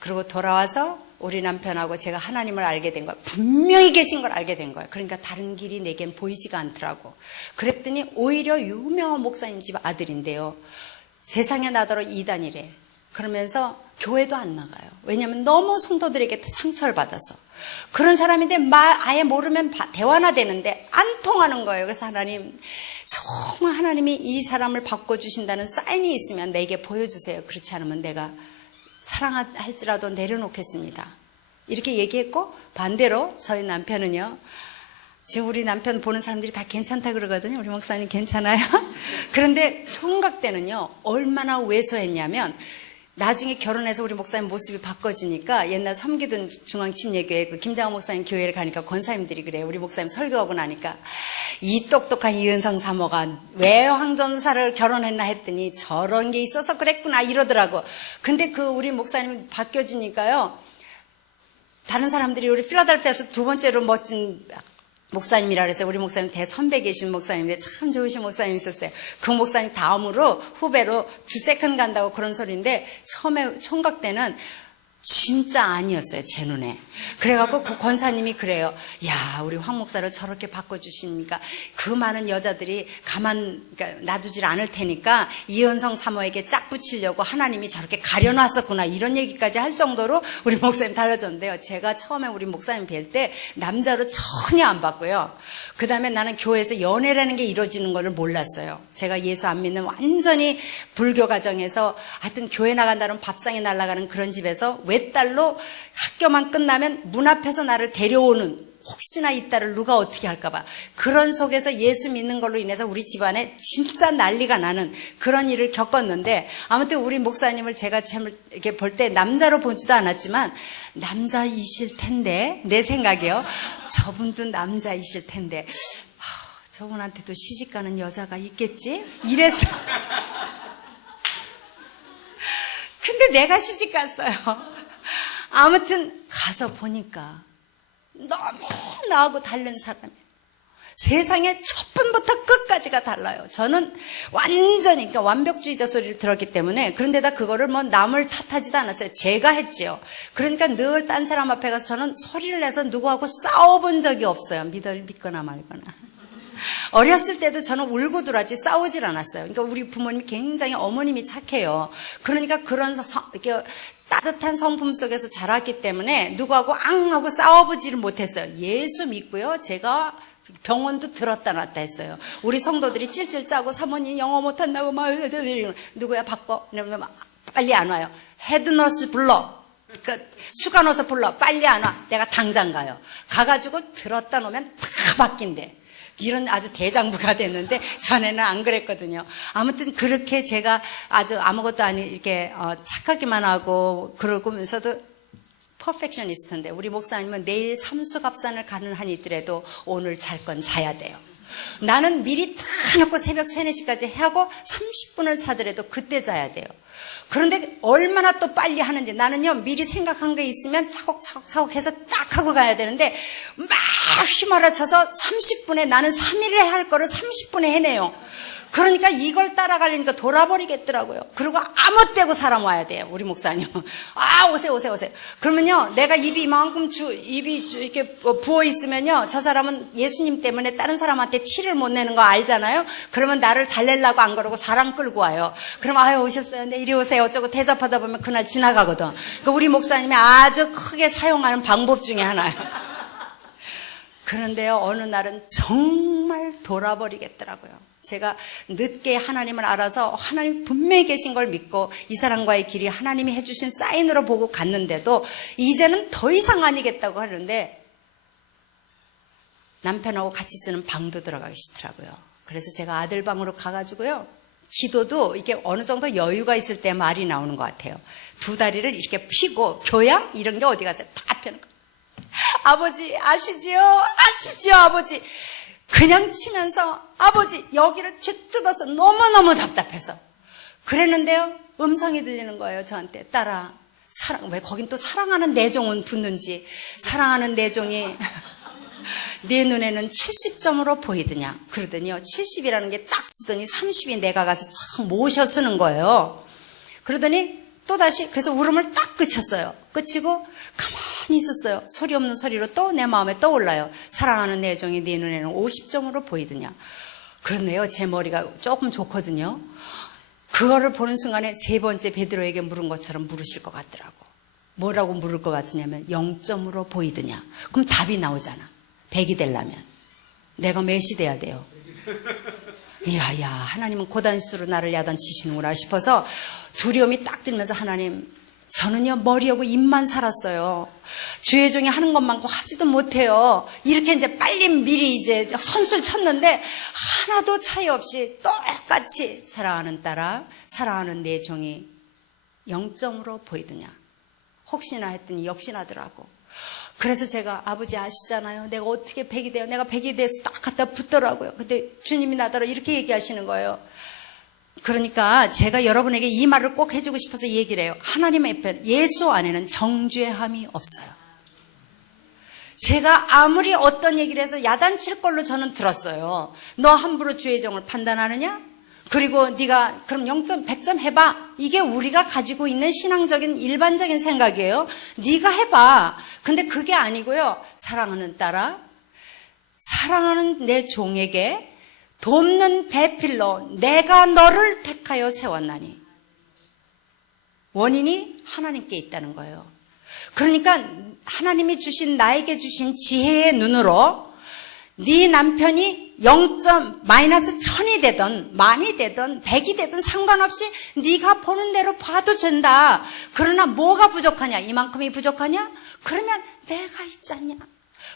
그리고 돌아와서 우리 남편하고 제가 하나님을 알게 된 거야. 분명히 계신 걸 알게 된 거야. 그러니까 다른 길이 내겐 보이지가 않더라고. 그랬더니 오히려 유명한 목사님 집 아들인데요. 세상에 나더러 이단이래. 그러면서 교회도 안 나가요. 왜냐하면 너무 성도들에게 상처를 받아서. 그런 사람인데 아예 모르면 대화나 되는데 안 통하는 거예요. 그래서 하나님, 정말 하나님이 이 사람을 바꿔주신다는 사인이 있으면 내게 보여주세요. 그렇지 않으면 내가 사랑할지라도 내려놓겠습니다. 이렇게 얘기했고, 반대로 저희 남편은요, 지금 우리 남편 보는 사람들이 다 괜찮다 그러거든요. 우리 목사님 괜찮아요? 그런데 총각 때는요, 얼마나 왜소했냐면, 나중에 결혼해서 우리 목사님 모습이 바꿔지니까 옛날 섬기던 중앙침례교회 그 김장호 목사님 교회를 가니까 권사님들이 그래요. 우리 목사님 설교하고 나니까 이 똑똑한 이은성 사모가 왜 황전사를 결혼했나 했더니 저런 게 있어서 그랬구나 이러더라고. 근데 그 우리 목사님이 바뀌어지니까요, 다른 사람들이 우리 필라델피아에서 두 번째로 멋진 목사님이라 그래서 우리 목사님 대선배 계신 목사님인데 참 좋으신 목사님이 있었어요. 그 목사님 다음으로 후배로 세컨 간다고 그런 소리인데 처음에 총각 때는 진짜 아니었어요, 제 눈에. 그래갖고 그 권사님이 그래요. 야, 우리 황 목사를 저렇게 바꿔주시니까 그 많은 여자들이 그러니까 놔두질 않을 테니까 이은성 사모에게 짝 붙이려고 하나님이 저렇게 가려놨었구나. 이런 얘기까지 할 정도로 우리 목사님 달라졌는데요. 제가 처음에 우리 목사님 뵐 때 남자로 전혀 안 봤고요. 그 다음에 나는 교회에서 연애라는 게 이루어지는 거를 몰랐어요. 제가 예수 안 믿는 완전히 불교 가정에서 하여튼 교회 나간다는 밥상에 날아가는 그런 집에서 외딸로 학교만 끝나면 문 앞에서 나를 데려오는, 혹시나 이 딸을 누가 어떻게 할까봐 그런 속에서 예수 믿는 걸로 인해서 우리 집안에 진짜 난리가 나는 그런 일을 겪었는데, 아무튼 우리 목사님을 제가 참 이렇게 볼 때 남자로 보지도 않았지만 남자이실 텐데, 내 생각이요. 저분도 남자이실 텐데 저분한테도 시집가는 여자가 있겠지? 이랬어. 근데 내가 시집갔어요. 아무튼 가서 보니까 너무 나하고 다른 사람이에요. 세상에 첫 번부터 끝까지가 달라요. 저는 완전히, 그러니까 완벽주의자 소리를 들었기 때문에. 그런데다 그거를 뭐 남을 탓하지도 않았어요. 제가 했지요. 그러니까 늘 딴 사람 앞에 가서 저는 소리를 내서 누구하고 싸워본 적이 없어요. 믿거나 말거나. 어렸을 때도 저는 울고 들었지 싸우질 않았어요. 그러니까 우리 부모님이 굉장히, 어머님이 착해요. 그러니까 그런 이렇게 따뜻한 성품 속에서 자랐기 때문에 누구하고 앙하고 싸워보지를 못했어요. 예수 믿고요, 제가 병원도 들었다 놨다 했어요. 우리 성도들이 찔찔 짜고 사모님 영어 못한다고 막 누구야 바꿔? 이러면 빨리 안 와요. 헤드너스 불러. 그러니까 수가 넣어서 불러. 빨리 안 와. 내가 당장 가요. 가가지고 들었다 놓으면 다 바뀐대. 이런 아주 대장부가 됐는데 전에는 안 그랬거든요. 아무튼 그렇게 제가 아주 아무것도 아니 이렇게 착하기만 하고 그러면서도 퍼펙셔니스트인데, 우리 목사님은 내일 삼수갑산을 가는 한이 있더라도 오늘 잘 건 자야 돼요. 나는 미리 다 놓고 새벽 3, 4시까지 하고 30분을 자더라도 그때 자야 돼요. 그런데 얼마나 또 빨리 하는지, 나는요 미리 생각한 게 있으면 차곡차곡 해서 딱 하고 가야 되는데 막 휘몰아쳐서 30분에, 나는 3일에 할 거를 30분에 해내요. 그러니까 이걸 따라가려니까 돌아버리겠더라고요. 그리고 아무 때고 사람 와야 돼요, 우리 목사님. 아, 오세요. 그러면요, 내가 입이 이만큼 입이 이렇게 부어 있으면요, 저 사람은 예수님 때문에 다른 사람한테 티를 못 내는 거 알잖아요. 그러면 나를 달래려고 안 그러고 사람 끌고 와요. 그럼 아유 오셨어요, 네 이리 오세요 어쩌고 대접하다 보면 그날 지나가거든. 그러니까 우리 목사님이 아주 크게 사용하는 방법 중에 하나예요. 그런데요, 어느 날은 정말 돌아버리겠더라고요. 제가 늦게 하나님을 알아서 하나님 분명히 계신 걸 믿고 이 사람과의 길이 하나님이 해주신 사인으로 보고 갔는데도 이제는 더 이상 아니겠다고 하는데 남편하고 같이 쓰는 방도 들어가기 싫더라고요. 그래서 제가 아들 방으로 가가지고요, 기도도 이게 어느 정도 여유가 있을 때 말이 나오는 것 같아요. 두 다리를 이렇게 펴고 교양 이런 게 어디 갔어요? 다 펴는 거. 아버지 아시지요? 아시지요 아버지? 그냥 치면서 아버지 여기를 쥐 뜯어서 너무너무 답답해서 그랬는데요. 음성이 들리는 거예요. 저한테. 딸아 왜 거긴 또 사랑하는 내종은 붙는지. 사랑하는 내종이 네 눈에는 70점으로 보이더냐 그러더니요. 70이라는 게 딱 쓰더니 30이 내가 가서 참 모셔 쓰는 거예요. 그러더니 또다시 그래서 울음을 딱 그쳤어요. 그치고 가만히 있었어요. 소리 없는 소리로 또 내 마음에 떠올라요. 사랑하는 내 종이 네 눈에는 50점으로 보이더냐. 그런데요. 제 머리가 조금 좋거든요. 그거를 보는 순간에 세 번째 베드로에게 물은 것처럼 물으실 것 같더라고. 뭐라고 물을 것 같으냐면 0점으로 보이더냐. 그럼 답이 나오잖아. 100이 되려면 내가 몇이 돼야 돼요? 이야 하나님은 고단수로 나를 야단치시는구나 싶어서 두려움이 딱 들면서 하나님 저는요 머리하고 입만 살았어요. 주의 종이 하는 것만큼 하지도 못해요. 이렇게 이제 빨리 미리 이제 선술 쳤는데 하나도 차이 없이 똑같이 사랑하는 딸아 사랑하는 내 종이 0점으로 보이더냐. 혹시나 했더니 역시나더라고. 그래서 제가 아버지 아시잖아요. 내가 어떻게 100이 돼요. 내가 100이 돼서 딱 갖다 붙더라고요. 근데 주님이 나더러 이렇게 얘기하시는 거예요. 그러니까 제가 여러분에게 이 말을 꼭 해주고 싶어서 얘기를 해요. 하나님의 편 예수 안에는 정죄함이 없어요. 제가 아무리 어떤 얘기를 해서 야단칠 걸로 저는 들었어요. 너 함부로 주의 종을 판단하느냐? 그리고 네가 그럼 0점 100점 해봐. 이게 우리가 가지고 있는 신앙적인 일반적인 생각이에요. 네가 해봐. 근데 그게 아니고요. 사랑하는 딸아 사랑하는 내 종에게 돕는 배필로 내가 너를 택하여 세웠나니. 원인이 하나님께 있다는 거예요. 그러니까 하나님이 주신 나에게 주신 지혜의 눈으로 네 남편이 0점 마이너스 1000이 되든 만이 되든 100이 되든 상관없이 네가 보는 대로 봐도 된다. 그러나 뭐가 부족하냐? 이만큼이 부족하냐? 그러면 내가 있잖냐?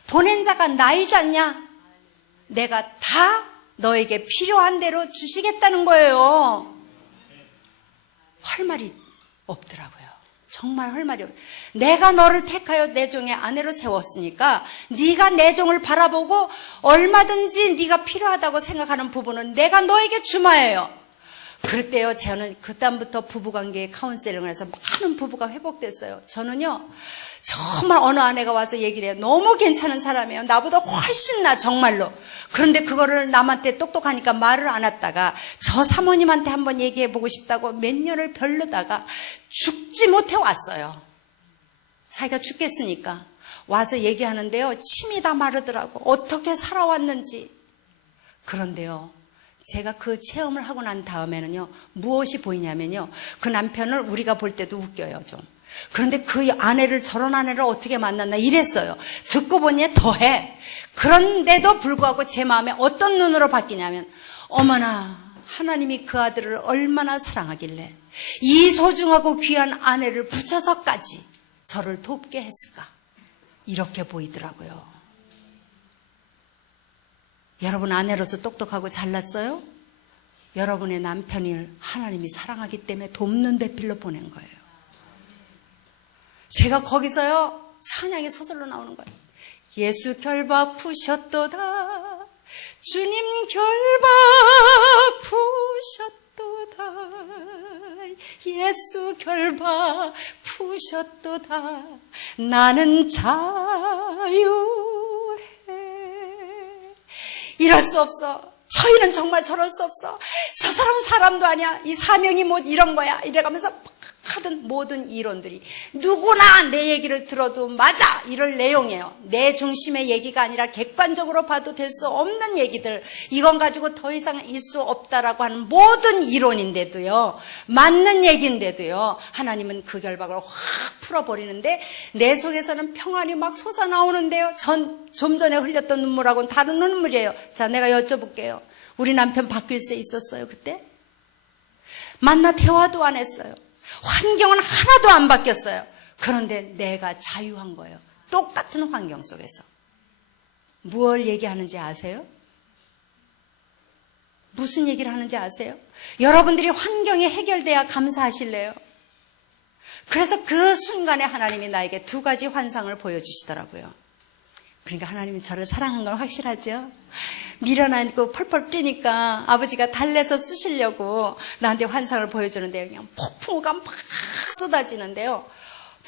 보낸 자가 나이잖냐? 내가 다 너에게 필요한 대로 주시겠다는 거예요. 할 말이 없더라고요. 정말 할 말이 없어요. 내가 너를 택하여 내 종의 아내로 세웠으니까 네가 내 종을 바라보고 얼마든지 네가 필요하다고 생각하는 부분은 내가 너에게 주마예요. 그럴 때요 저는 그다음부터 부부관계에 카운셀링을 해서 많은 부부가 회복됐어요. 저는요 정말 어느 아내가 와서 얘기를 해요. 너무 괜찮은 사람이에요. 나보다 훨씬 나 정말로. 그런데 그거를 남한테 똑똑하니까 말을 안 했다가 저 사모님한테 한번 얘기해보고 싶다고 몇 년을 별르다가 죽지 못해 왔어요. 자기가 죽겠으니까 와서 얘기하는데요 침이 다 마르더라고. 어떻게 살아왔는지. 그런데요 제가 그 체험을 하고 난 다음에는요 무엇이 보이냐면요 그 남편을 우리가 볼 때도 웃겨요 좀. 그런데 그 아내를 저런 아내를 어떻게 만났나 이랬어요. 듣고 보니 더해. 그런데도 불구하고 제 마음에 어떤 눈으로 바뀌냐면 어머나 하나님이 그 아들을 얼마나 사랑하길래 이 소중하고 귀한 아내를 붙여서까지 저를 돕게 했을까. 이렇게 보이더라고요. 여러분 아내로서 똑똑하고 잘났어요? 여러분의 남편을 하나님이 사랑하기 때문에 돕는 배필로 보낸 거예요. 제가 거기서요 찬양이 서술로 나오는 거예요. 예수 결박 푸셨도다 주님 결박 푸셨도다 예수 결박 푸셨도다 나는 자유해. 이럴 수 없어. 저희는 정말 저럴 수 없어. 저 사람은 사람도 아니야. 이 사명이 뭐 이런 거야. 이래가면서 하던 모든 이론들이 누구나 내 얘기를 들어도 맞아 이럴 내용이에요. 내 중심의 얘기가 아니라 객관적으로 봐도 될 수 없는 얘기들. 이건 가지고 더 이상 있을 수 없다라고 하는 모든 이론인데도요 맞는 얘기인데도요 하나님은 그 결박을 확 풀어버리는데 내 속에서는 평안이 막 솟아나오는데요 좀 전에 흘렸던 눈물하고는 다른 눈물이에요. 자 내가 여쭤볼게요. 우리 남편 바뀔 수 있었어요 그때? 만나 대화도 안 했어요. 환경은 하나도 안 바뀌었어요. 그런데 내가 자유한 거예요. 똑같은 환경 속에서. 무엇을 얘기하는지 아세요? 무슨 얘기를 하는지 아세요? 여러분들이 환경이 해결돼야 감사하실래요? 그래서 그 순간에 하나님이 나에게 두 가지 환상을 보여주시더라고요. 그러니까 하나님은 저를 사랑한 건 확실하죠. 밀어안고 펄펄 뛰니까 아버지가 달래서 쓰시려고 나한테 환상을 보여주는데요. 그냥 폭풍우가 막 쏟아지는데요.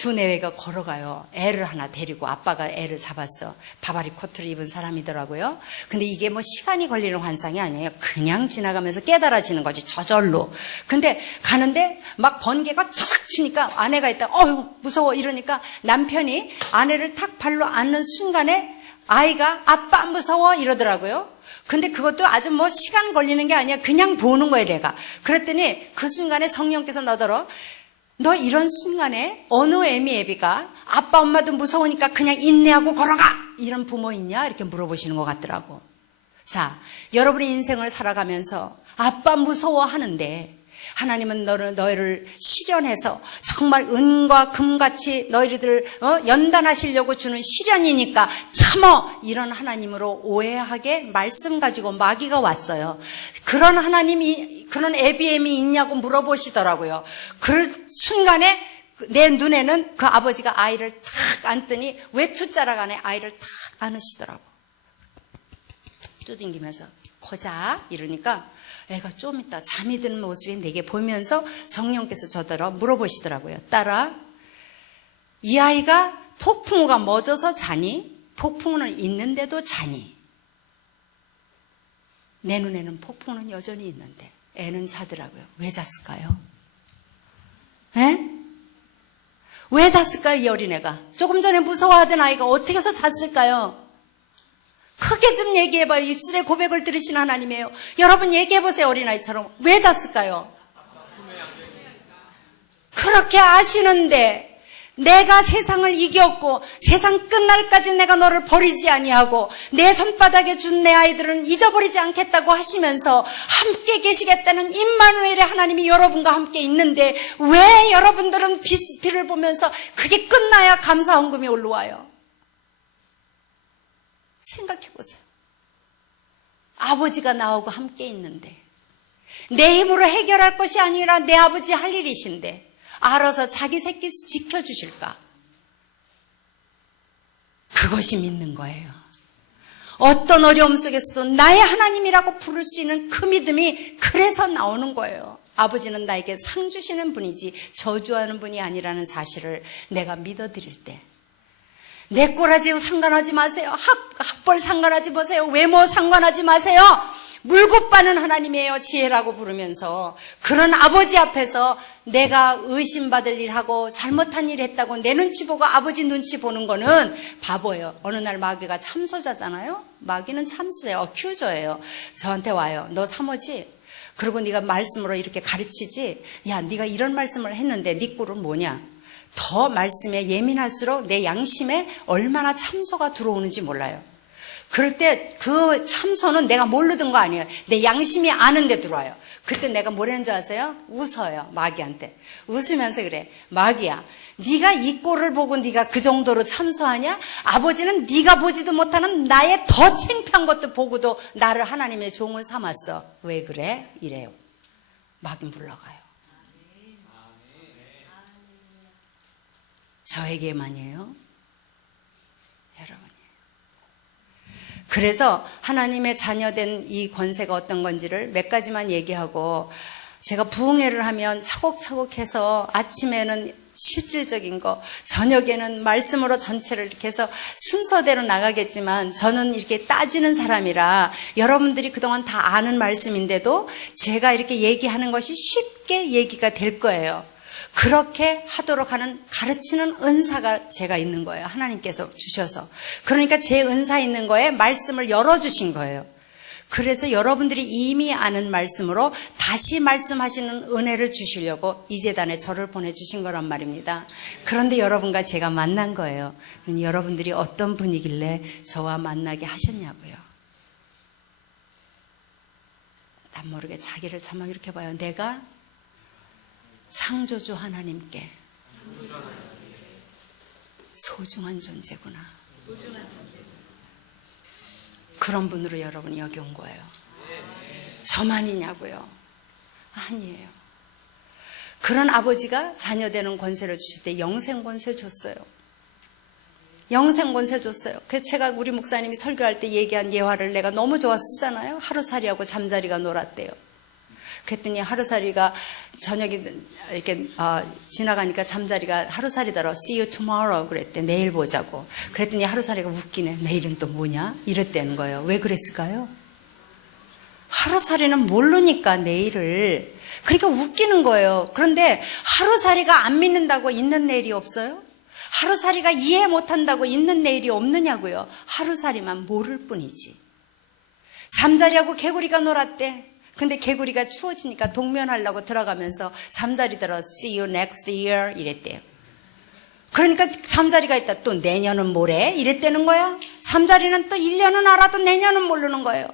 두 내외가 걸어가요. 애를 하나 데리고 아빠가 애를 잡았어. 바바리 코트를 입은 사람이더라고요. 근데 이게 뭐 시간이 걸리는 환상이 아니에요. 그냥 지나가면서 깨달아지는 거지, 저절로. 근데 가는데 막 번개가 쫙 치니까 아내가 있다. 어휴 무서워 이러니까 남편이 아내를 탁 발로 안는 순간에 아이가 아빠 무서워 이러더라고요. 근데 그것도 아주 뭐 시간 걸리는 게 아니야. 그냥 보는 거예요, 내가. 그랬더니 그 순간에 성령께서 너더러 너 이런 순간에 어느 애미애비가 아빠 엄마도 무서우니까 그냥 인내하고 걸어가 이런 부모 있냐 이렇게 물어보시는 것 같더라고. 자, 여러분의 인생을 살아가면서 아빠 무서워하는데 하나님은 너희를 실현해서 정말 은과 금같이 너희들 연단하시려고 주는 시련이니까 참어 이런 하나님으로 오해하게 말씀 가지고 마귀가 왔어요. 그런 하나님이 그런 애비엠이 있냐고 물어보시더라고요. 그 순간에 내 눈에는 그 아버지가 아이를 탁 안더니 외투자락 안에 아이를 탁 안으시더라고. 두둥기면서 거자 이러니까 애가 좀 있다 잠이 드는 모습이 내게 보면서 성령께서 저더러 물어보시더라고요. 딸아, 이 아이가 폭풍우가 멎어서 자니? 폭풍우는 있는데도 자니? 내 눈에는 폭풍우는 여전히 있는데 애는 자더라고요. 왜 잤을까요? 에? 왜 잤을까요? 이 어린애가 조금 전에 무서워하던 아이가 어떻게 해서 잤을까요? 크게 좀 얘기해봐요. 입술에 고백을 들으신 하나님이에요. 여러분 얘기해보세요. 어린아이처럼. 왜 잤을까요? 그렇게 아시는데 내가 세상을 이겼고 세상 끝날까지 내가 너를 버리지 아니하고 내 손바닥에 준 내 아이들은 잊어버리지 않겠다고 하시면서 함께 계시겠다는 임마누엘의 하나님이 여러분과 함께 있는데 왜 여러분들은 비를 보면서 그게 끝나야 감사 헌금이 올라와요? 생각해보세요. 아버지가 나하고 함께 있는데 내 힘으로 해결할 것이 아니라 내 아버지 할 일이신데 알아서 자기 새끼 지켜주실까? 그것이 믿는 거예요. 어떤 어려움 속에서도 나의 하나님이라고 부를 수 있는 그 믿음이 그래서 나오는 거예요. 아버지는 나에게 상 주시는 분이지 저주하는 분이 아니라는 사실을 내가 믿어드릴 때 내 꼬라지 상관하지 마세요. 학벌 상관하지 마세요. 외모 상관하지 마세요. 물고빠는 하나님이에요. 지혜라고 부르면서 그런 아버지 앞에서 내가 의심받을 일하고 잘못한 일 했다고 내 눈치 보고 아버지 눈치 보는 거는 바보예요. 어느 날 마귀가 참소자잖아요. 마귀는 참소자예요. 어큐저예요. 저한테 와요. 너 사모지? 그리고 네가 말씀으로 이렇게 가르치지? 야, 네가 이런 말씀을 했는데 네 꼴은 뭐냐? 더 말씀에 예민할수록 내 양심에 얼마나 참소가 들어오는지 몰라요. 그럴 때 그 참소는 내가 모르던 거 아니에요. 내 양심이 아는데 들어와요. 그때 내가 뭐라는 줄 아세요? 웃어요. 마귀한테. 웃으면서 그래. 마귀야, 네가 이 꼴을 보고 네가 그 정도로 참소하냐? 아버지는 네가 보지도 못하는 나의 더 창피한 것도 보고도 나를 하나님의 종을 삼았어. 왜 그래? 이래요. 마귀는 물러가요. 저에게만이에요. 여러분이에요. 그래서 하나님의 자녀된 이 권세가 어떤 건지를 몇 가지만 얘기하고 제가 부흥회를 하면 차곡차곡 해서 아침에는 실질적인 거, 저녁에는 말씀으로 전체를 이렇게 해서 순서대로 나가겠지만 저는 이렇게 따지는 사람이라 여러분들이 그동안 다 아는 말씀인데도 제가 이렇게 얘기하는 것이 쉽게 얘기가 될 거예요. 그렇게 하도록 하는 가르치는 은사가 제가 있는 거예요. 하나님께서 주셔서. 그러니까 제 은사 있는 거에 말씀을 열어주신 거예요. 그래서 여러분들이 이미 아는 말씀으로 다시 말씀하시는 은혜를 주시려고 이 재단에 저를 보내주신 거란 말입니다. 그런데 여러분과 제가 만난 거예요. 그럼 여러분들이 어떤 분이길래 저와 만나게 하셨냐고요. 난 모르게 자기를 참 이렇게 봐요. 내가 창조주 하나님께 소중한 존재구나. 그런 분으로 여러분이 여기 온 거예요. 저만이냐고요? 아니에요. 그런 아버지가 자녀되는 권세를 주실 때 영생 권세를 줬어요. 영생 권세 줬어요. 그래서 제가 우리 목사님이 설교할 때 얘기한 예화를 내가 너무 좋아서 쓰잖아요. 하루살이하고 잠자리가 놀았대요. 그랬더니 하루살이가 저녁에 이렇게 지나가니까 잠자리가 하루살이더러 See you tomorrow 그랬대. 내일 보자고. 그랬더니 하루살이가 웃기네. 내일은 또 뭐냐? 이랬다는 거예요. 왜 그랬을까요? 하루살이는 모르니까 내일을. 그러니까 웃기는 거예요. 그런데 하루살이가 안 믿는다고 있는 내일이 없어요? 하루살이가 이해 못한다고 있는 내일이 없느냐고요. 하루살이만 모를 뿐이지. 잠자리하고 개구리가 놀았대. 근데 개구리가 추워지니까 동면하려고 들어가면서 잠자리더러 See you next year 이랬대요. 그러니까 잠자리가 있다. 또 내년은 모레 이랬다는 거야. 잠자리는 또 1년은 알아도 내년은 모르는 거예요.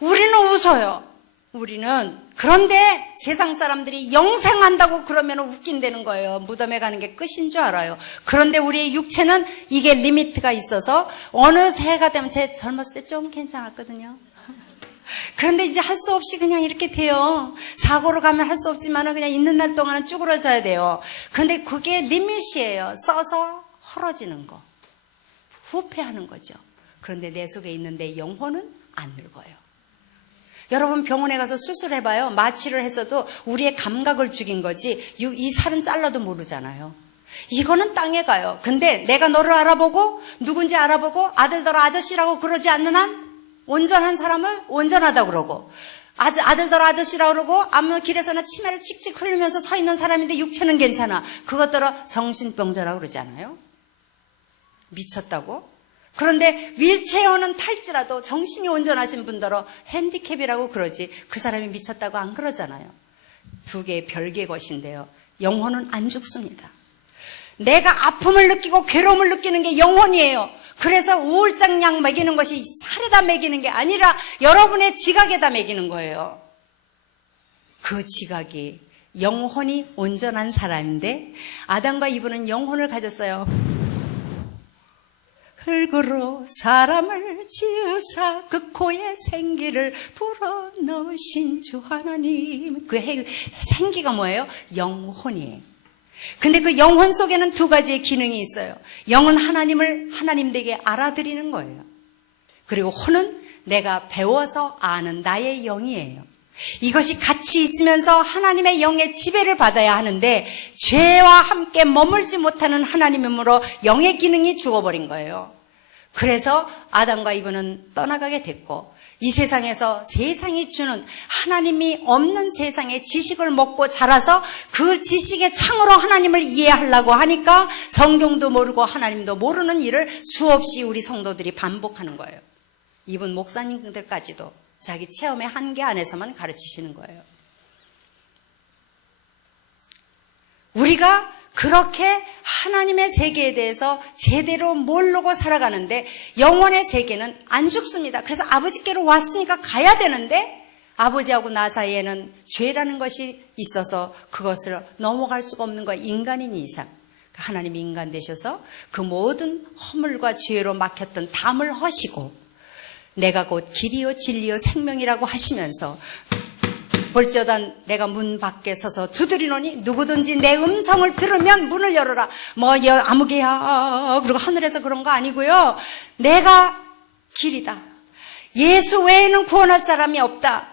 우리는 웃어요. 우리는. 그런데 세상 사람들이 영생한다고 그러면 웃긴다는 거예요. 무덤에 가는 게 끝인 줄 알아요. 그런데 우리의 육체는 이게 리미트가 있어서 어느 새해가 되면 제 젊었을 때 좀 괜찮았거든요. 그런데 이제 할 수 없이 그냥 이렇게 돼요. 사고로 가면 할 수 없지만 그냥 있는 날 동안은 쭈그러져야 돼요. 그런데 그게 리밋이에요. 써서 헐어지는 거. 후패하는 거죠. 그런데 내 속에 있는 내 영혼은 안 늙어요. 여러분 병원에 가서 수술해봐요. 마취를 했어도 우리의 감각을 죽인 거지 이 살은 잘라도 모르잖아요. 이거는 땅에 가요. 근데 내가 너를 알아보고 누군지 알아보고 아들더러 아저씨라고 그러지 않는 한 온전한 사람을 온전하다고 그러고 아들더러 아저씨라고 그러고 아무 길에서나 치매를 찍찍 흘리면서 서 있는 사람인데 육체는 괜찮아. 그것더러 정신병자라고 그러지 않아요? 미쳤다고? 그런데 휠체어는 탈지라도 정신이 온전하신 분더러 핸디캡이라고 그러지 그 사람이 미쳤다고 안 그러잖아요. 두 개의 별개의 것인데요. 영혼은 안 죽습니다. 내가 아픔을 느끼고 괴로움을 느끼는 게 영혼이에요. 그래서 우울증 약 먹이는 것이 살에다 먹이는 게 아니라 여러분의 지각에다 먹이는 거예요. 그 지각이 영혼이 온전한 사람인데 아담과 이브는 영혼을 가졌어요. 흙으로 사람을 지으사 그 코에 생기를 불어넣으신 주 하나님. 그 생기가 뭐예요? 영혼이에요. 근데 그 영혼 속에는 두 가지의 기능이 있어요. 영은 하나님을 하나님 되게 알아들이는 거예요. 그리고 혼은 내가 배워서 아는 나의 영이에요. 이것이 같이 있으면서 하나님의 영의 지배를 받아야 하는데 죄와 함께 머물지 못하는 하나님이므로 영의 기능이 죽어버린 거예요. 그래서 아담과 이브는 떠나가게 됐고 이 세상에서 세상이 주는 하나님이 없는 세상의 지식을 먹고 자라서 그 지식의 창으로 하나님을 이해하려고 하니까 성경도 모르고 하나님도 모르는 일을 수없이 우리 성도들이 반복하는 거예요. 이분 목사님들까지도 자기 체험의 한계 안에서만 가르치시는 거예요. 우리가 그렇게 하나님의 세계에 대해서 제대로 모르고 살아가는데 영혼의 세계는 안 죽습니다. 그래서 아버지께로 왔으니까 가야 되는데 아버지하고 나 사이에는 죄라는 것이 있어서 그것을 넘어갈 수가 없는 거예요. 인간인 이상. 하나님이 인간 되셔서 그 모든 허물과 죄로 막혔던 담을 허시고 내가 곧 길이요 진리요 생명이라고 하시면서 볼지어다 내가 문 밖에 서서 두드리노니 누구든지 내 음성을 들으면 문을 열어라. 아무개야. 그리고 하늘에서 그런 거 아니고요. 내가 길이다. 예수 외에는 구원할 사람이 없다.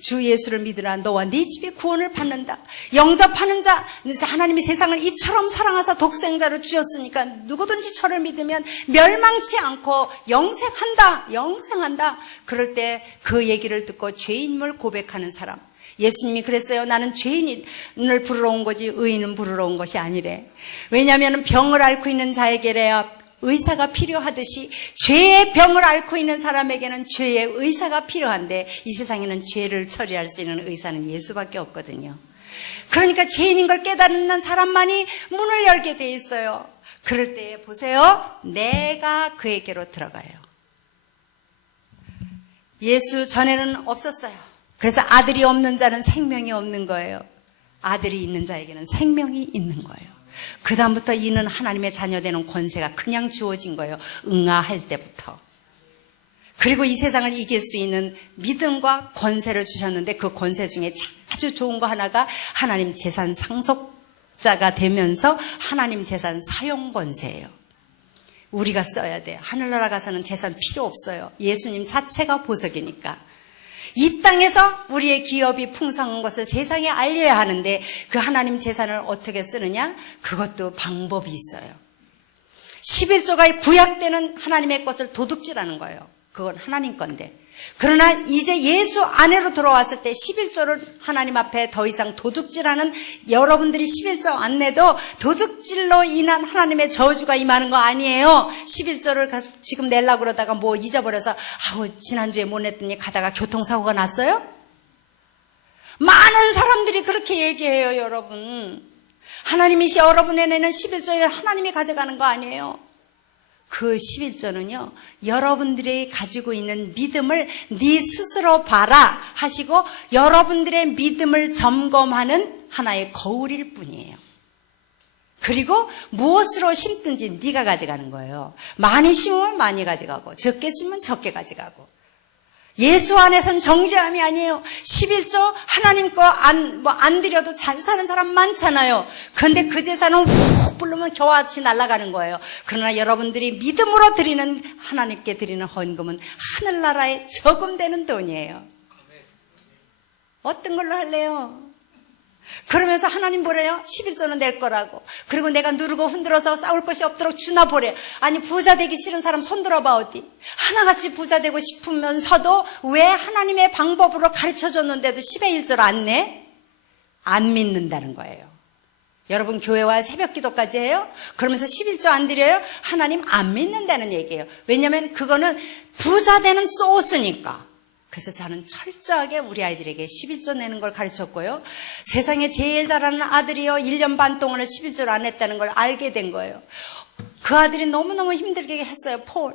주 예수를 믿으라. 너와 네 집이 구원을 받는다. 영접하는 자, 하나님이 세상을 이처럼 사랑하사 독생자를 주셨으니까 누구든지 저를 믿으면 멸망치 않고 영생한다. 그럴 때 그 얘기를 듣고 죄인임을 고백하는 사람. 예수님이 그랬어요. 나는 죄인을 부르러 온 거지 의인은 부르러 온 것이 아니래. 왜냐하면 병을 앓고 있는 자에게래야 의사가 필요하듯이 죄의 병을 앓고 있는 사람에게는 죄의 의사가 필요한데 이 세상에는 죄를 처리할 수 있는 의사는 예수밖에 없거든요. 그러니까 죄인인 걸 깨닫는 사람만이 문을 열게 돼 있어요. 그럴 때 보세요. 내가 그에게로 들어가요. 예수 전에는 없었어요. 그래서 아들이 없는 자는 생명이 없는 거예요. 아들이 있는 자에게는 생명이 있는 거예요. 그 다음부터 이는 하나님의 자녀되는 권세가 그냥 주어진 거예요. 응아할 때부터. 그리고 이 세상을 이길 수 있는 믿음과 권세를 주셨는데 그 권세 중에 아주 좋은 거 하나가 하나님 재산 상속자가 되면서 하나님 재산 사용 권세예요. 우리가 써야 돼요. 하늘나라 가서는 재산 필요 없어요. 예수님 자체가 보석이니까. 이 땅에서 우리의 기업이 풍성한 것을 세상에 알려야 하는데 그 하나님 재산을 어떻게 쓰느냐? 그것도 방법이 있어요. 11조가 구약 때는 하나님의 것을 도둑질하는 거예요. 그건 하나님 건데. 그러나 이제 예수 안으로 들어왔을 때 11조를 하나님 앞에 더 이상 도둑질하는, 여러분들이 11조 안 내도 도둑질로 인한 하나님의 저주가 임하는 거 아니에요. 11조를 지금 내려고 그러다가 뭐 잊어버려서 지난주에 못 냈더니 가다가 교통사고가 났어요? 많은 사람들이 그렇게 얘기해요. 여러분, 하나님이 여러분의 내는 11조에 하나님이 가져가는 거 아니에요. 그 11조는요, 여러분들이 가지고 있는 믿음을 네 스스로 봐라 하시고 여러분들의 믿음을 점검하는 하나의 거울일 뿐이에요. 그리고 무엇으로 심든지 네가 가져가는 거예요. 많이 심으면 많이 가져가고 적게 심으면 적게 가져가고. 예수 안에선 정죄함이 아니에요. 11조 하나님 거 안 드려도 잘 사는 사람 많잖아요. 그런데 그 재산은 훅 부르면 겨와치 날아가는 거예요. 그러나 여러분들이 믿음으로 드리는, 하나님께 드리는 헌금은 하늘나라에 저금되는 돈이에요. 어떤 걸로 할래요? 그러면서 하나님 보래요. 11조는 낼 거라고. 그리고 내가 누르고 흔들어서 싸울 것이 없도록 주나 보래. 아니, 부자 되기 싫은 사람 손 들어봐. 어디 하나같이 부자 되고 싶으면서도 왜 하나님의 방법으로 가르쳐줬는데도 10의 1조를 안 내? 안 믿는다는 거예요. 여러분, 교회 와 새벽 기도까지 해요? 그러면서 11조 안 드려요? 하나님 안 믿는다는 얘기예요. 왜냐하면 그거는 부자 되는 소스니까. 그래서 저는 철저하게 우리 아이들에게 11조 내는 걸 가르쳤고요. 세상에 제일 잘하는 아들이요, 1년 반 동안을 11조를 안 했다는 걸 알게 된 거예요. 그 아들이 너무너무 힘들게 했어요. 폴,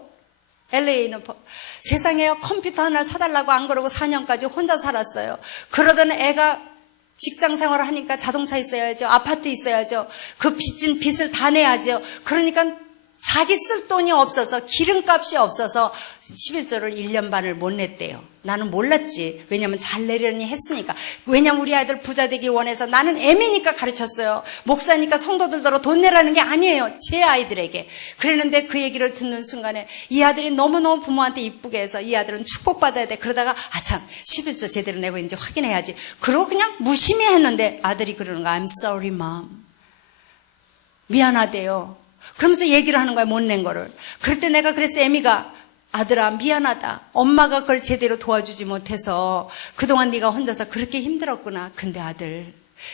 LA에 있는 폴. 세상에 컴퓨터 하나 사달라고 안 그러고 4년까지 혼자 살았어요. 그러던 애가 직장 생활을 하니까 자동차 있어야죠, 아파트 있어야죠, 그 빚진 빚을 다 내야죠. 그러니까 자기 쓸 돈이 없어서, 기름값이 없어서 11조를 1년 반을 못 냈대요. 나는 몰랐지. 왜냐면 잘 내려니 했으니까. 왜냐면 우리 아이들 부자 되길 원해서, 나는 애미니까 가르쳤어요. 목사니까 성도들더러 돈 내라는 게 아니에요. 제 아이들에게. 그랬는데 그 얘기를 듣는 순간에 이 아들이 너무너무 부모한테 이쁘게 해서 이 아들은 축복받아야 돼. 그러다가 참 11조 제대로 내고 이제 확인해야지. 그러고 그냥 무심히 했는데 아들이 그러는 거야. I'm sorry, mom. 미안하대요. 그러면서 얘기를 하는 거야, 못 낸 거를. 그럴 때 내가 그랬어. 애미가, 아들아, 미안하다. 엄마가 그걸 제대로 도와주지 못해서 그동안 네가 혼자서 그렇게 힘들었구나. 근데 아들,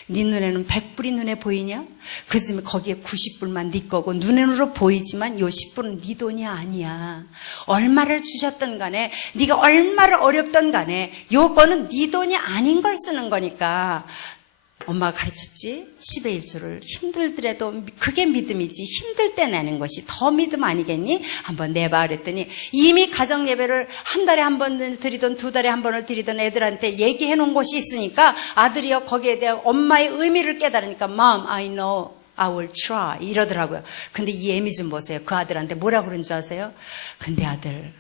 네 눈에는 100불이 눈에 보이냐? 그쯤에 거기에 90불만 네 거고, 눈으로 보이지만 요 10불은 네 돈이 아니야. 얼마를 주셨던 간에, 네가 얼마를 어렵던 간에 요거는 네 돈이 아닌 걸 쓰는 거니까. 엄마가 가르쳤지? 10의 1조를 힘들더라도 그게 믿음이지, 힘들 때 내는 것이 더 믿음 아니겠니? 한번 내봐 그랬더니 이미 가정 예배를 한 달에 한 번을 드리던 두 달에 한 번을 드리던 애들한테 얘기해 놓은 곳이 있으니까 아들이요, 거기에 대한 엄마의 의미를 깨달으니까 Mom, I know, I will try 이러더라고요. 근데 이 애미 좀 보세요. 그 아들한테 뭐라고 그런 줄 아세요? 근데 아들,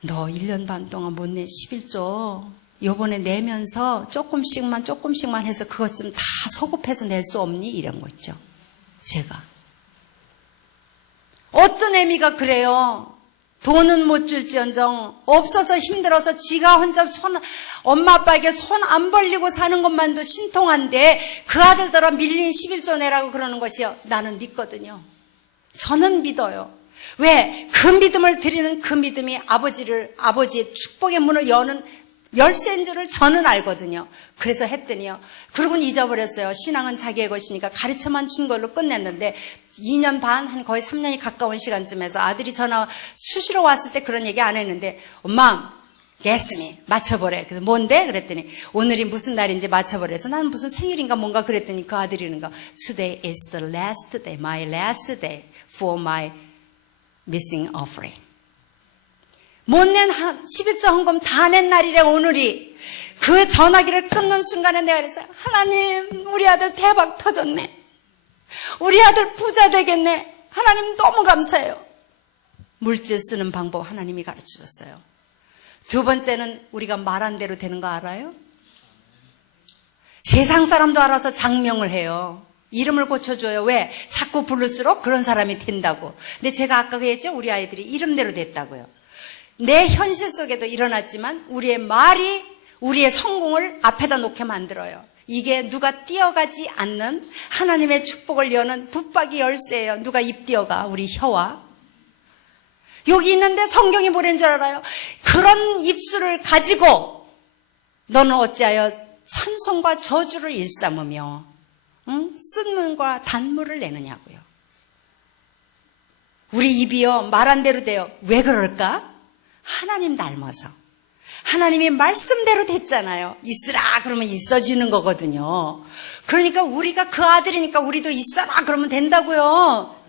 너 1년 반 동안 못 내 11조 요번에 내면서 조금씩만 해서 그것 좀 다 소급해서 낼 수 없니? 이런 거 있죠. 제가. 어떤 애미가 그래요. 돈은 못 줄지언정 없어서 힘들어서 지가 혼자 엄마 아빠에게 손 안 벌리고 사는 것만도 신통한데 그 아들들아 밀린 11조 내라고 그러는 것이요. 나는 믿거든요. 저는 믿어요. 왜? 그 믿음을 드리는 그 믿음이 아버지의 축복의 문을 여는 열쇠인 줄을 저는 알거든요. 그래서 했더니요. 그러고는 잊어버렸어요. 신앙은 자기의 것이니까 가르쳐만 준 걸로 끝냈는데 2년 반, 한 거의 3년이 가까운 시간쯤에서 아들이 전화 수시로 왔을 때 그런 얘기 안 했는데 엄마, guess me, 맞춰보래. 그래서 뭔데? 그랬더니 오늘이 무슨 날인지 맞춰보래서 나는 무슨 생일인가 뭔가 그랬더니 그 아들이 이러는 거 Today is the last day, my last day for my missing offering. 못 낸 11조 헌금 다 낸 날이래 오늘이. 그 전화기를 끊는 순간에 내가 그랬어요. 하나님, 우리 아들 대박 터졌네. 우리 아들 부자 되겠네. 하나님 너무 감사해요. 물질 쓰는 방법 하나님이 가르쳐줬어요. 두 번째는 우리가 말한 대로 되는 거 알아요? 세상 사람도 알아서 장명을 해요. 이름을 고쳐줘요. 왜? 자꾸 부를수록 그런 사람이 된다고. 근데 제가 아까 그랬죠? 우리 아이들이 이름대로 됐다고요. 내 현실 속에도 일어났지만 우리의 말이 우리의 성공을 앞에다 놓게 만들어요. 이게 누가 뛰어가지 않는 하나님의 축복을 여는 붙박이 열쇠예요. 누가 입 뛰어가? 우리 혀와. 여기 있는데 성경이 뭐라는 줄 알아요? 그런 입술을 가지고 너는 어찌하여 찬송과 저주를 일삼으며 쓴문과 단물을 내느냐고요. 우리 입이요 말 안 대로 돼요. 왜 그럴까? 하나님 닮아서. 하나님이 말씀대로 됐잖아요. 있으라 그러면 있어지는 거거든요. 그러니까 우리가 그 아들이니까 우리도 있어라 그러면 된다고요.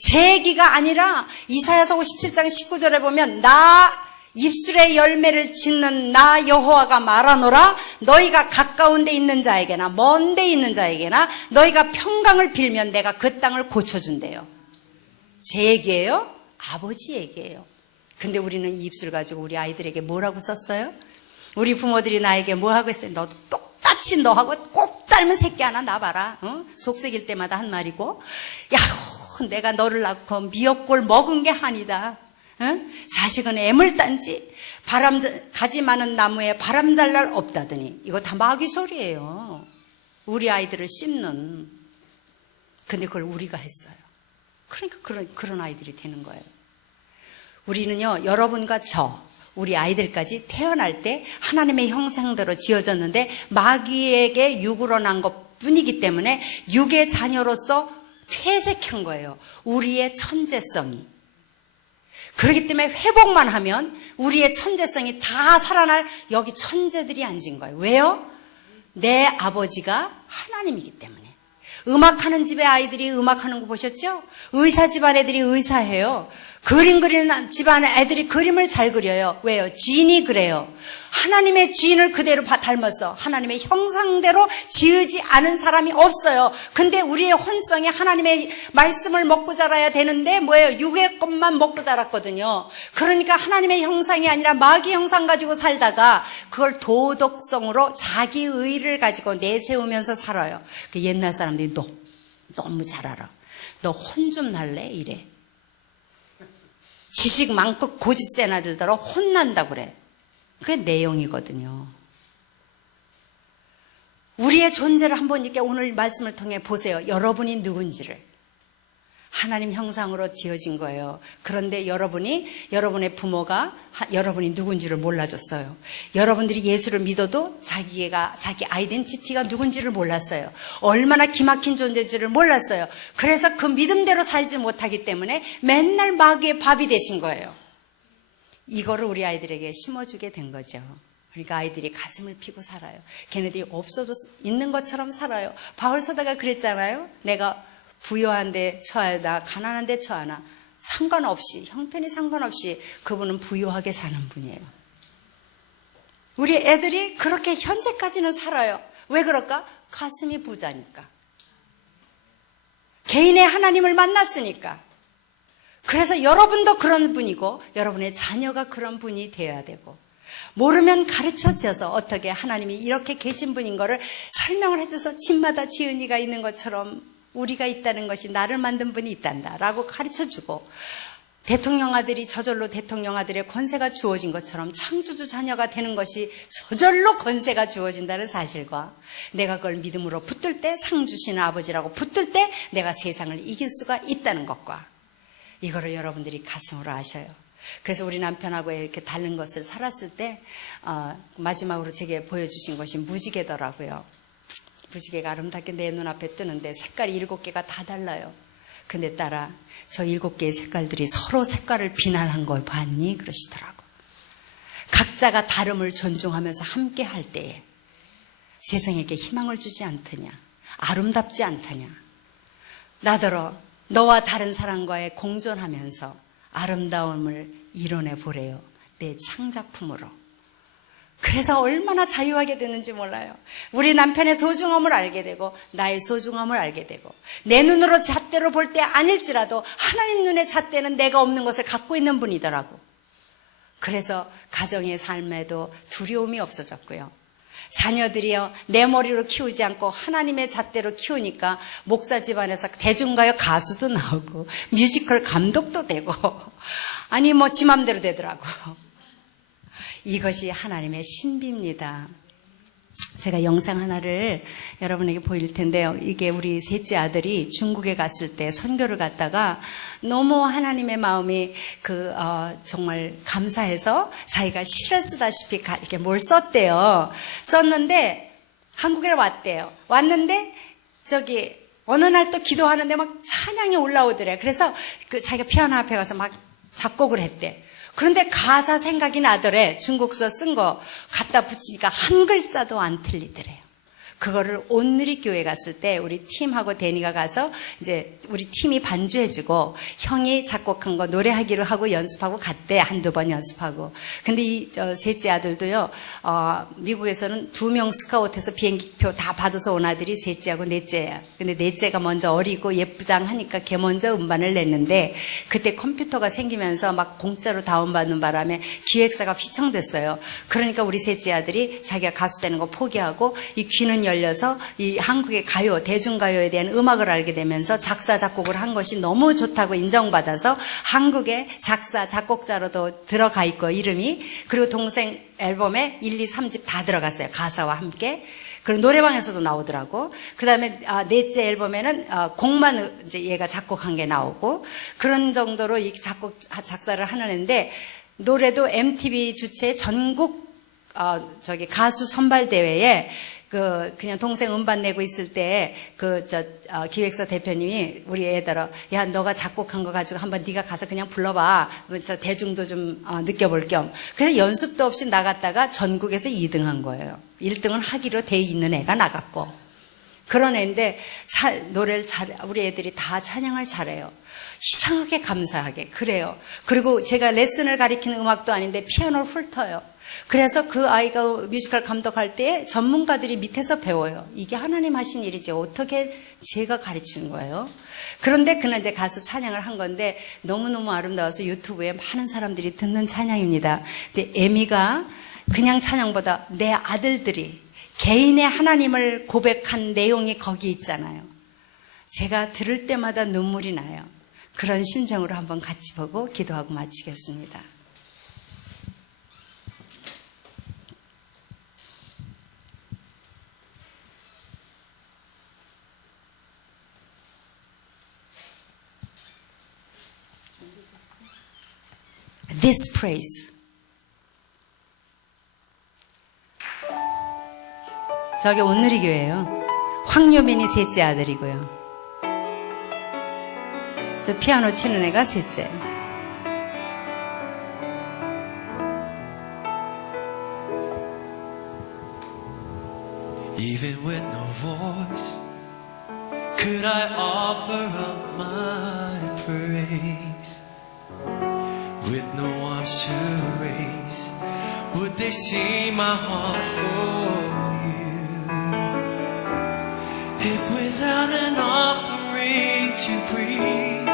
제 얘기가 아니라 이사야서 57장 19절에 보면 나 입술의 열매를 짓는 나 여호와가 말하노라. 너희가 가까운 데 있는 자에게나 먼 데 있는 자에게나 너희가 평강을 빌면 내가 그 땅을 고쳐준대요. 제 얘기예요? 아버지 얘기예요. 근데 우리는 이 입술 가지고 우리 아이들에게 뭐라고 썼어요? 우리 부모들이 나에게 뭐 하고 있어요? 너도 똑같이 너하고 꼭 닮은 새끼 하나 낳아봐라. 속삭일 때마다 한 말이고, 야, 내가 너를 낳고 미역골 먹은 게 한이다. 자식은 애물단지 가지 많은 나무에 바람 잘 날 없다더니. 이거 다 마귀 소리예요. 우리 아이들을 씹는. 근데 그걸 우리가 했어요. 그러니까 그런 아이들이 되는 거예요. 우리는요, 여러분과 우리 아이들까지 태어날 때 하나님의 형상대로 지어졌는데 마귀에게 육으로 난 것 뿐이기 때문에 육의 자녀로서 퇴색한 거예요. 우리의 천재성이. 그렇기 때문에 회복만 하면 우리의 천재성이 다 살아날 여기 천재들이 앉은 거예요. 왜요? 내 아버지가 하나님이기 때문에. 음악하는 집의 아이들이 음악하는 거 보셨죠? 의사 집안 애들이 의사해요. 그림 그리는 집안 애들이 그림을 잘 그려요. 왜요? 쥐인이 그래요. 하나님의 쥐인을 그대로 닮았어. 하나님의 형상대로 지으지 않은 사람이 없어요. 근데 우리의 혼성이 하나님의 말씀을 먹고 자라야 되는데 뭐예요? 육의 것만 먹고 자랐거든요. 그러니까 하나님의 형상이 아니라 마귀 형상 가지고 살다가 그걸 도덕성으로 자기 의를 가지고 내세우면서 살아요. 그 옛날 사람들이 너무 잘 알아. 너 혼 좀 날래? 이래. 지식 많고 고집 센 아들더러 혼난다고 그래. 그게 내용이거든요. 우리의 존재를 한번 이렇게 오늘 말씀을 통해 보세요. 여러분이 누군지를. 하나님 형상으로 지어진 거예요. 그런데 여러분의 부모가 여러분이 누군지를 몰라줬어요. 여러분들이 예수를 믿어도 자기 아이덴티티가 누군지를 몰랐어요. 얼마나 기막힌 존재인지를 몰랐어요. 그래서 그 믿음대로 살지 못하기 때문에 맨날 마귀의 밥이 되신 거예요. 이거를 우리 아이들에게 심어주게 된 거죠. 그러니까 아이들이 가슴을 피고 살아요. 걔네들이 없어도 있는 것처럼 살아요. 바울서다가 그랬잖아요. 내가 부유한데 처하나 가난한데 처하나 상관없이, 형편이 상관없이 그분은 부유하게 사는 분이에요. 우리 애들이 그렇게 현재까지는 살아요. 왜 그럴까? 가슴이 부자니까. 개인의 하나님을 만났으니까. 그래서 여러분도 그런 분이고 여러분의 자녀가 그런 분이 되어야 되고, 모르면 가르쳐줘서 어떻게 하나님이 이렇게 계신 분인 거를 설명을 해줘서 집마다 지은이가 있는 것처럼 우리가 있다는 것이 나를 만든 분이 있단다 라고 가르쳐주고, 대통령 아들이 저절로 대통령 아들의 권세가 주어진 것처럼 창조주 자녀가 되는 것이 저절로 권세가 주어진다는 사실과, 내가 그걸 믿음으로 붙들 때 상 주시는 아버지라고 붙들 때 내가 세상을 이길 수가 있다는 것과, 이거를 여러분들이 가슴으로 아셔요. 그래서 우리 남편하고 이렇게 다른 것을 살았을 때 마지막으로 제게 보여주신 것이 무지개더라고요. 무지개가 아름답게 내 눈앞에 뜨는데 색깔이 7개가 다 달라요. 근데 딸아, 저 7개의 색깔들이 서로 색깔을 비난한 걸 봤니? 그러시더라고. 각자가 다름을 존중하면서 함께 할 때에 세상에게 희망을 주지 않더냐, 아름답지 않더냐. 나더러 너와 다른 사람과의 공존하면서 아름다움을 이뤄내 보래요. 내 창작품으로. 그래서 얼마나 자유하게 되는지 몰라요. 우리 남편의 소중함을 알게 되고 나의 소중함을 알게 되고, 내 눈으로 잣대로 볼 때 아닐지라도 하나님 눈의 잣대는 내가 없는 것을 갖고 있는 분이더라고. 그래서 가정의 삶에도 두려움이 없어졌고요. 자녀들이요 내 머리로 키우지 않고 하나님의 잣대로 키우니까 목사 집안에서 대중가요 가수도 나오고 뮤지컬 감독도 되고 아니 뭐 지 맘대로 되더라고. 이것이 하나님의 신비입니다. 제가 영상 하나를 여러분에게 보일 텐데요. 이게 우리 셋째 아들이 중국에 갔을 때 선교를 갔다가 너무 하나님의 마음이 정말 감사해서 자기가 시를 쓰다시피 이렇게 뭘 썼대요. 썼는데 한국에 왔대요. 왔는데 어느 날 또 기도하는데 막 찬양이 올라오더래. 그래서 자기가 피아노 앞에 가서 막 작곡을 했대. 그런데 가사 생각이 나더래. 중국서 쓴 거 갖다 붙이니까 한 글자도 안 틀리더래요. 그거를 온누리 교회 갔을 때 우리 팀하고 데니가 가서 이제 우리 팀이 반주해주고 형이 작곡한 거 노래하기로 하고 연습하고 갔대. 한두 번 연습하고. 근데 이 셋째 아들도요, 미국에서는 2명 스카웃해서 비행기표 다 받아서 온 아들이 셋째하고 넷째야. 근데 넷째가 먼저 어리고 예쁘장하니까 걔 먼저 음반을 냈는데 그때 컴퓨터가 생기면서 막 공짜로 다운받는 바람에 기획사가 휘청됐어요. 그러니까 우리 셋째 아들이 자기가 가수 되는 거 포기하고 이 귀는 열려서 이 한국의 가요, 대중가요에 대한 음악을 알게 되면서 작사, 작곡을 한 것이 너무 좋다고 인정받아서 한국의 작사, 작곡자로도 들어가 있고 이름이. 그리고 동생 앨범에 1, 2, 3집 다 들어갔어요. 가사와 함께. 그리고 노래방에서도 나오더라고. 그 다음에 넷째 앨범에는 곡만 이제 얘가 작곡한 게 나오고 그런 정도로 이 작사를 하는 애인데 노래도 MTV 주최 전국 가수 선발 대회에 그냥 동생 음반 내고 있을 때 기획사 대표님이 우리 애들아, 야 너가 작곡한 거 가지고 한번 네가 가서 그냥 불러봐. 저 대중도 좀 느껴볼 겸. 그래서 연습도 없이 나갔다가 전국에서 2등한 거예요. 1등은 하기로 돼 있는 애가 나갔고. 그런 애인데 노래를 우리 애들이 다 찬양을 잘해요. 이상하게 감사하게 그래요. 그리고 제가 레슨을 가리키는 음악도 아닌데 피아노를 훑어요. 그래서 그 아이가 뮤지컬 감독할 때 전문가들이 밑에서 배워요. 이게 하나님 하신 일이죠. 어떻게 제가 가르치는 거예요. 그런데 그는 이제 가서 찬양을 한 건데 너무너무 아름다워서 유튜브에 많은 사람들이 듣는 찬양입니다. 근데 에미가 그냥 찬양보다 내 아들들이 개인의 하나님을 고백한 내용이 거기 있잖아요. 제가 들을 때마다 눈물이 나요. 그런 심정으로 한번 같이 보고 기도하고 마치겠습니다. This praise. 저기 온누리 교회예요. 황유빈이 셋째 아들이고요. 저 피아노 치는 애가 셋째. Even with no voice, could I offer up my praise? With no arms to raise, would they see my heart for you? If without an offering to bring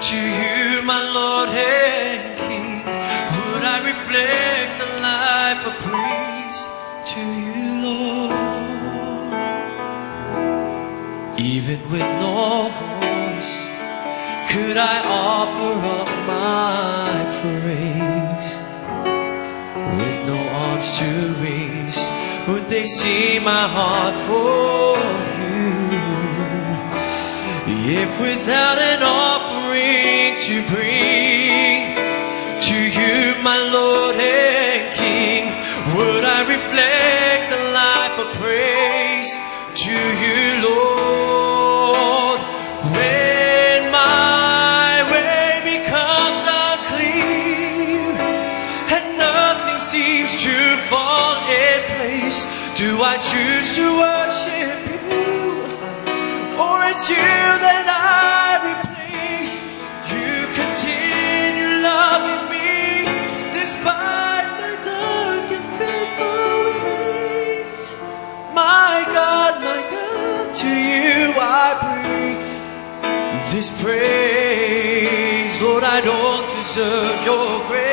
to you, my Lord and King, would I reflect a life of praise to you, Lord? Even with no voice, could I offer up my praise? With no arms to raise, would they see my heart for you? If without an offering to bring to you, my Lord and King, would I reflect a life of praise to you, Lord? When my way becomes unclear and nothing seems to fall in place, do I choose to worship you, or it's you that I replace? You continue loving me despite my dark and fickle ways. My God, to you I bring this praise. Lord, I don't deserve your grace.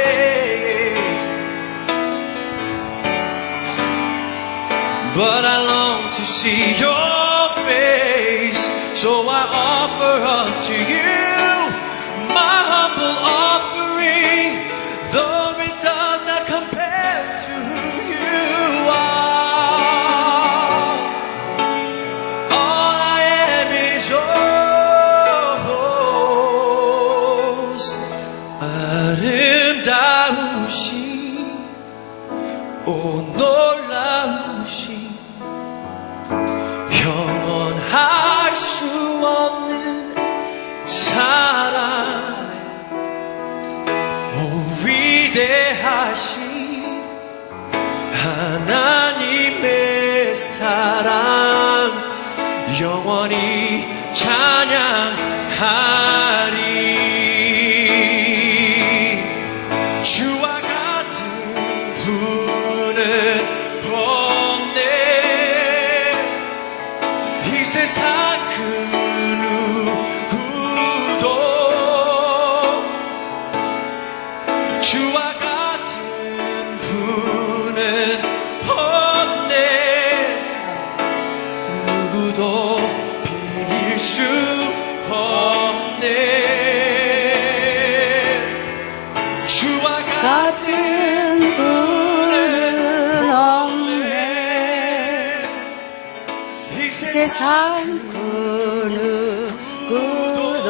but I long to see your face. So I offer up to you my humble offering, though it does not compare to who you are. All I am is yours. 아름다우신 오 놀라우신 영원할 수 없는 사랑 오 위대하신 하나님의 사랑 영원히 찬양하리. 주와 같은 분은 없네. 이 세상 그 누구도 주와 같은 분은 없네. 누구도 비길 수 없네. 주와 같은 분은 없네. 이 세상 그 누구도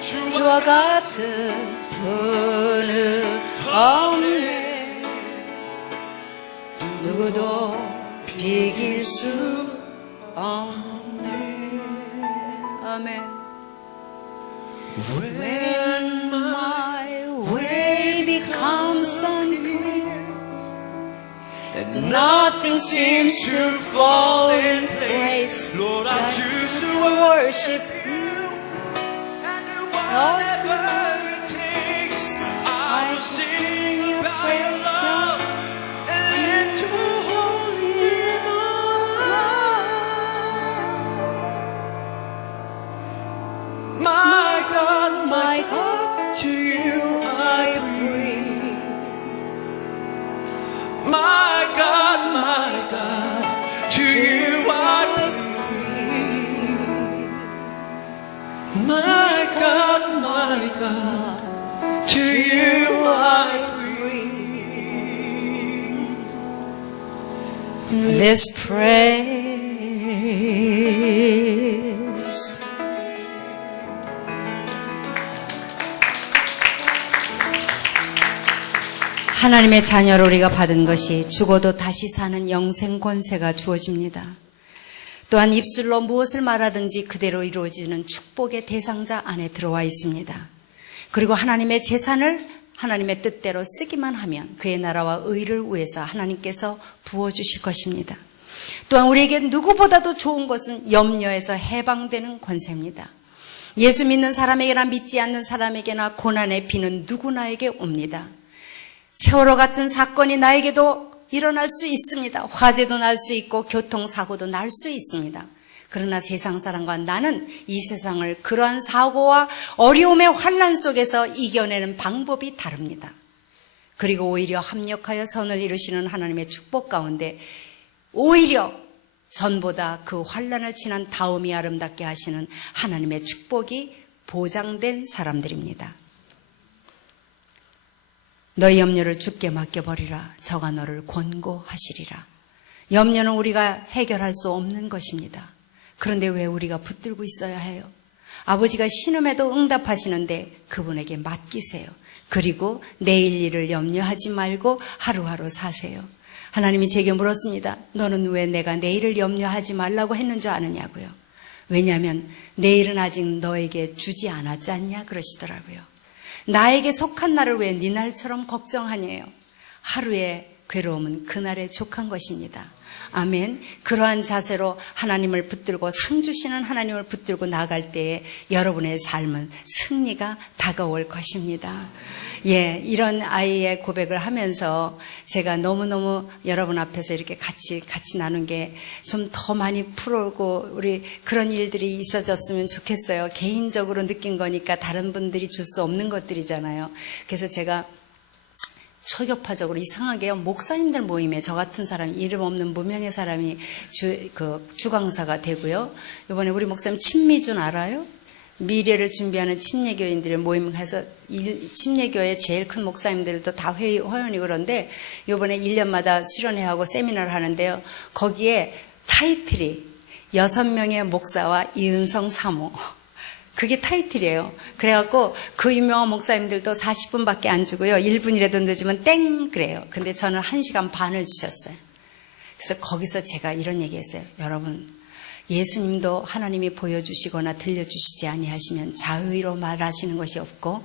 주와 같은 분은 없네. 누구도 비길 수 없네. 아멘. When my way becomes unclear and nothing seems to fall in place, Lord, I I choose to to worship you, and Lord, whatever it takes, I will sing about your love and live to holy name, my God, to you I bring. My God, to you I bring. My God, to you I bring. this praise. 하나님의 자녀로 우리가 받은 것이 죽어도 다시 사는 영생 권세가 주어집니다. 또한 입술로 무엇을 말하든지 그대로 이루어지는 축복의 대상자 안에 들어와 있습니다. 그리고 하나님의 재산을 하나님의 뜻대로 쓰기만 하면 그의 나라와 의를 위해서 하나님께서 부어주실 것입니다. 또한 우리에게 누구보다도 좋은 것은 염려에서 해방되는 권세입니다. 예수 믿는 사람에게나 믿지 않는 사람에게나 고난의 비는 누구나에게 옵니다. 세월호 같은 사건이 나에게도 일어날 수 있습니다. 화재도 날 수 있고 교통사고도 날 수 있습니다. 그러나 세상 사람과 나는 이 세상을 그러한 사고와 어려움의 환난 속에서 이겨내는 방법이 다릅니다. 그리고 오히려 합력하여 선을 이루시는 하나님의 축복 가운데 오히려 전보다 그 환난을 지난 다음이 아름답게 하시는 하나님의 축복이 보장된 사람들입니다. 너희 염려를 주께 맡겨버리라. 저가 너를 권고하시리라. 염려는 우리가 해결할 수 없는 것입니다. 그런데 왜 우리가 붙들고 있어야 해요? 아버지가 신음에도 응답하시는데 그분에게 맡기세요. 그리고 내일 일을 염려하지 말고 하루하루 사세요. 하나님이 제게 물었습니다. 너는 왜 내가 내일을 염려하지 말라고 했는 줄 아느냐고요. 왜냐하면 내일은 아직 너에게 주지 않았지 않냐 그러시더라고요. 나에게 속한 날을 왜 네 날처럼 걱정하냐요. 하루의 괴로움은 그날에 족한 것입니다. 아멘. 그러한 자세로 하나님을 붙들고 상 주시는 하나님을 붙들고 나갈 때에 여러분의 삶은 승리가 다가올 것입니다. 예, 이런 아이의 고백을 하면서 제가 너무너무 여러분 앞에서 이렇게 같이 나눈 게 좀 더 많이 풀고 우리 그런 일들이 있어졌으면 좋겠어요. 개인적으로 느낀 거니까 다른 분들이 줄 수 없는 것들이잖아요. 그래서 제가 초교파적으로 이상하게요. 목사님들 모임에 저 같은 사람, 이름 없는 무명의 사람이 주강사가 되고요. 이번에 우리 목사님 친미준 알아요? 미래를 준비하는 침례교인들의 모임해서 침례교회 제일 큰 목사님들도 다 회원이 그런데 이번에 1년마다 수련회하고 세미나를 하는데요. 거기에 타이틀이 6명의 목사와 이은성 사모. 그게 타이틀이에요. 그래갖고 그 유명한 목사님들도 40분밖에 안 주고요. 1분이라도 늦으면 땡 그래요. 근데 저는 1시간 반을 주셨어요. 그래서 거기서 제가 이런 얘기했어요. 여러분, 예수님도 하나님이 보여주시거나 들려주시지 아니하시면 자의로 말하시는 것이 없고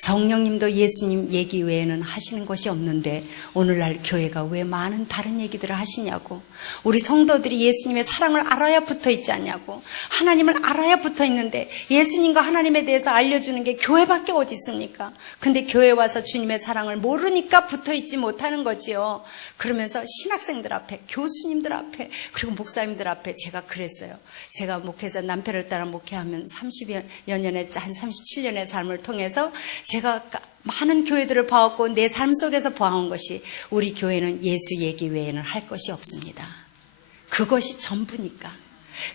성령님도 예수님 얘기 외에는 하시는 것이 없는데 오늘날 교회가 왜 많은 다른 얘기들을 하시냐고. 우리 성도들이 예수님의 사랑을 알아야 붙어 있지 않냐고. 하나님을 알아야 붙어 있는데 예수님과 하나님에 대해서 알려주는 게 교회밖에 어디 있습니까? 근데 교회 와서 주님의 사랑을 모르니까 붙어 있지 못하는 거지요. 그러면서 신학생들 앞에, 교수님들 앞에, 그리고 목사님들 앞에 제가 그랬어요. 제가 목회자 남편을 따라 목회하면 30여 년의 한 37년의 삶을 통해서 제가 많은 교회들을 봐왔고 내 삶 속에서 보아온 것이 우리 교회는 예수 얘기 외에는 할 것이 없습니다. 그것이 전부니까.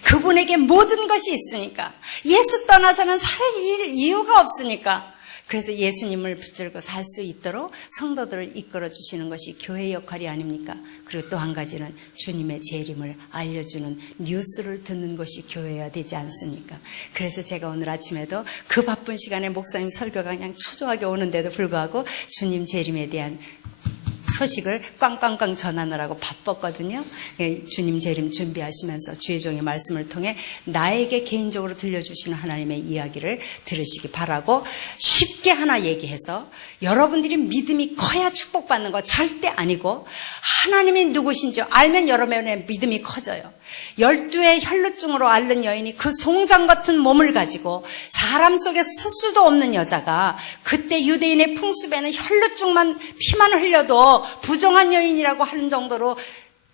그분에게 모든 것이 있으니까. 예수 떠나서는 살 이유가 없으니까. 그래서 예수님을 붙들고 살 수 있도록 성도들을 이끌어 주시는 것이 교회의 역할이 아닙니까? 그리고 또 한 가지는 주님의 재림을 알려주는 뉴스를 듣는 것이 교회여야 되지 않습니까? 그래서 제가 오늘 아침에도 그 바쁜 시간에 목사님 설교가 그냥 초조하게 오는데도 불구하고 주님 재림에 대한 소식을 꽝꽝꽝 전하느라고 바빴거든요. 주님 재림 준비하시면서 주의 종의 말씀을 통해 나에게 개인적으로 들려주시는 하나님의 이야기를 들으시기 바라고 쉽게 하나 얘기해서 여러분들이 믿음이 커야 축복받는 거 절대 아니고 하나님이 누구신지 알면 여러분의 믿음이 커져요. 12의 혈루증으로 앓는 여인이 그 송장 같은 몸을 가지고 사람 속에 쓸 수도 없는 여자가 그때 유대인의 풍습에는 혈루증만 피만 흘려도 부정한 여인이라고 하는 정도로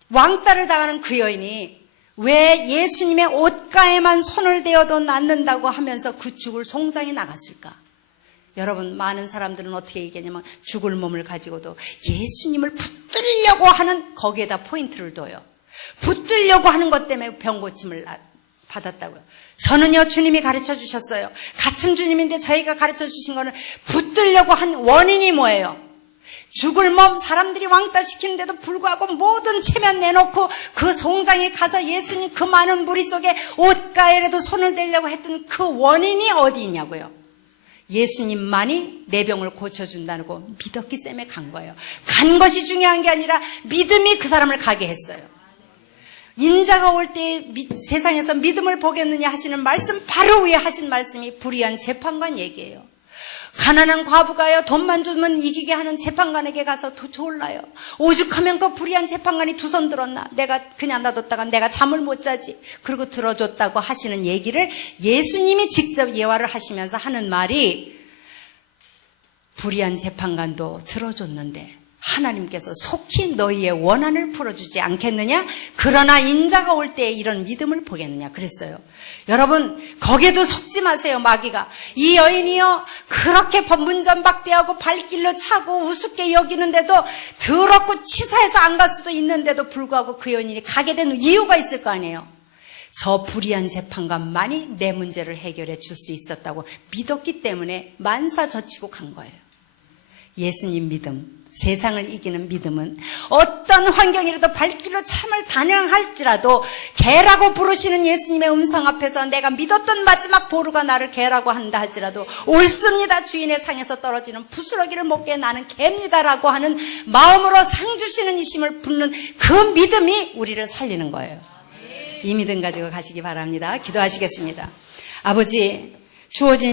왕따를 당하는 그 여인이 왜 예수님의 옷가에만 손을 대어도 낫는다고 하면서 그 죽을 송장이 나갔을까? 여러분, 많은 사람들은 어떻게 얘기하냐면 죽을 몸을 가지고도 예수님을 붙들려고 하는 거기에다 포인트를 둬요. 붙들려고 하는 것 때문에 병고침을 받았다고요. 저는요, 주님이 가르쳐 주셨어요. 같은 주님인데 저희가 가르쳐 주신 거는 붙들려고 한 원인이 뭐예요? 죽을 몸 사람들이 왕따 시키는데도 불구하고 모든 체면 내놓고 그 송장에 가서 예수님 그 많은 무리 속에 옷가에라도 손을 대려고 했던 그 원인이 어디 있냐고요. 예수님만이 내 병을 고쳐준다고 믿었기 때문에 간 거예요. 간 것이 중요한 게 아니라 믿음이 그 사람을 가게 했어요. 인자가 올 때 세상에서 믿음을 보겠느냐 하시는 말씀 바로 위에 하신 말씀이 불의한 재판관 얘기예요. 가난한 과부가요, 돈만 주면 이기게 하는 재판관에게 가서 졸라요. 오죽하면 그 불의한 재판관이 두 손 들었나. 내가 그냥 놔뒀다가 내가 잠을 못 자지. 그리고 들어줬다고 하시는 얘기를 예수님이 직접 예화를 하시면서 하는 말이 불의한 재판관도 들어줬는데 하나님께서 속히 너희의 원한을 풀어주지 않겠느냐? 그러나 인자가 올 때 이런 믿음을 보겠느냐? 그랬어요. 여러분, 거기에도 속지 마세요. 마귀가. 이 여인이요, 그렇게 문전박대하고 발길로 차고 우습게 여기는데도 더럽고 치사해서 안 갈 수도 있는데도 불구하고 그 여인이 가게 된 이유가 있을 거 아니에요. 저 불의한 재판관만이 내 문제를 해결해 줄 수 있었다고 믿었기 때문에 만사저치고 간 거예요. 예수님 믿음, 세상을 이기는 믿음은 어떤 환경이라도 발길로 참을 단행할지라도 개라고 부르시는 예수님의 음성 앞에서 내가 믿었던 마지막 보루가 나를 개라고 한다 할지라도 옳습니다. 주인의 상에서 떨어지는 부스러기를 먹게 나는 개입니다라고 하는 마음으로 상 주시는 이심을 붙는 그 믿음이 우리를 살리는 거예요. 이 믿음 가지고 가시기 바랍니다. 기도하시겠습니다. 아버지, 주어진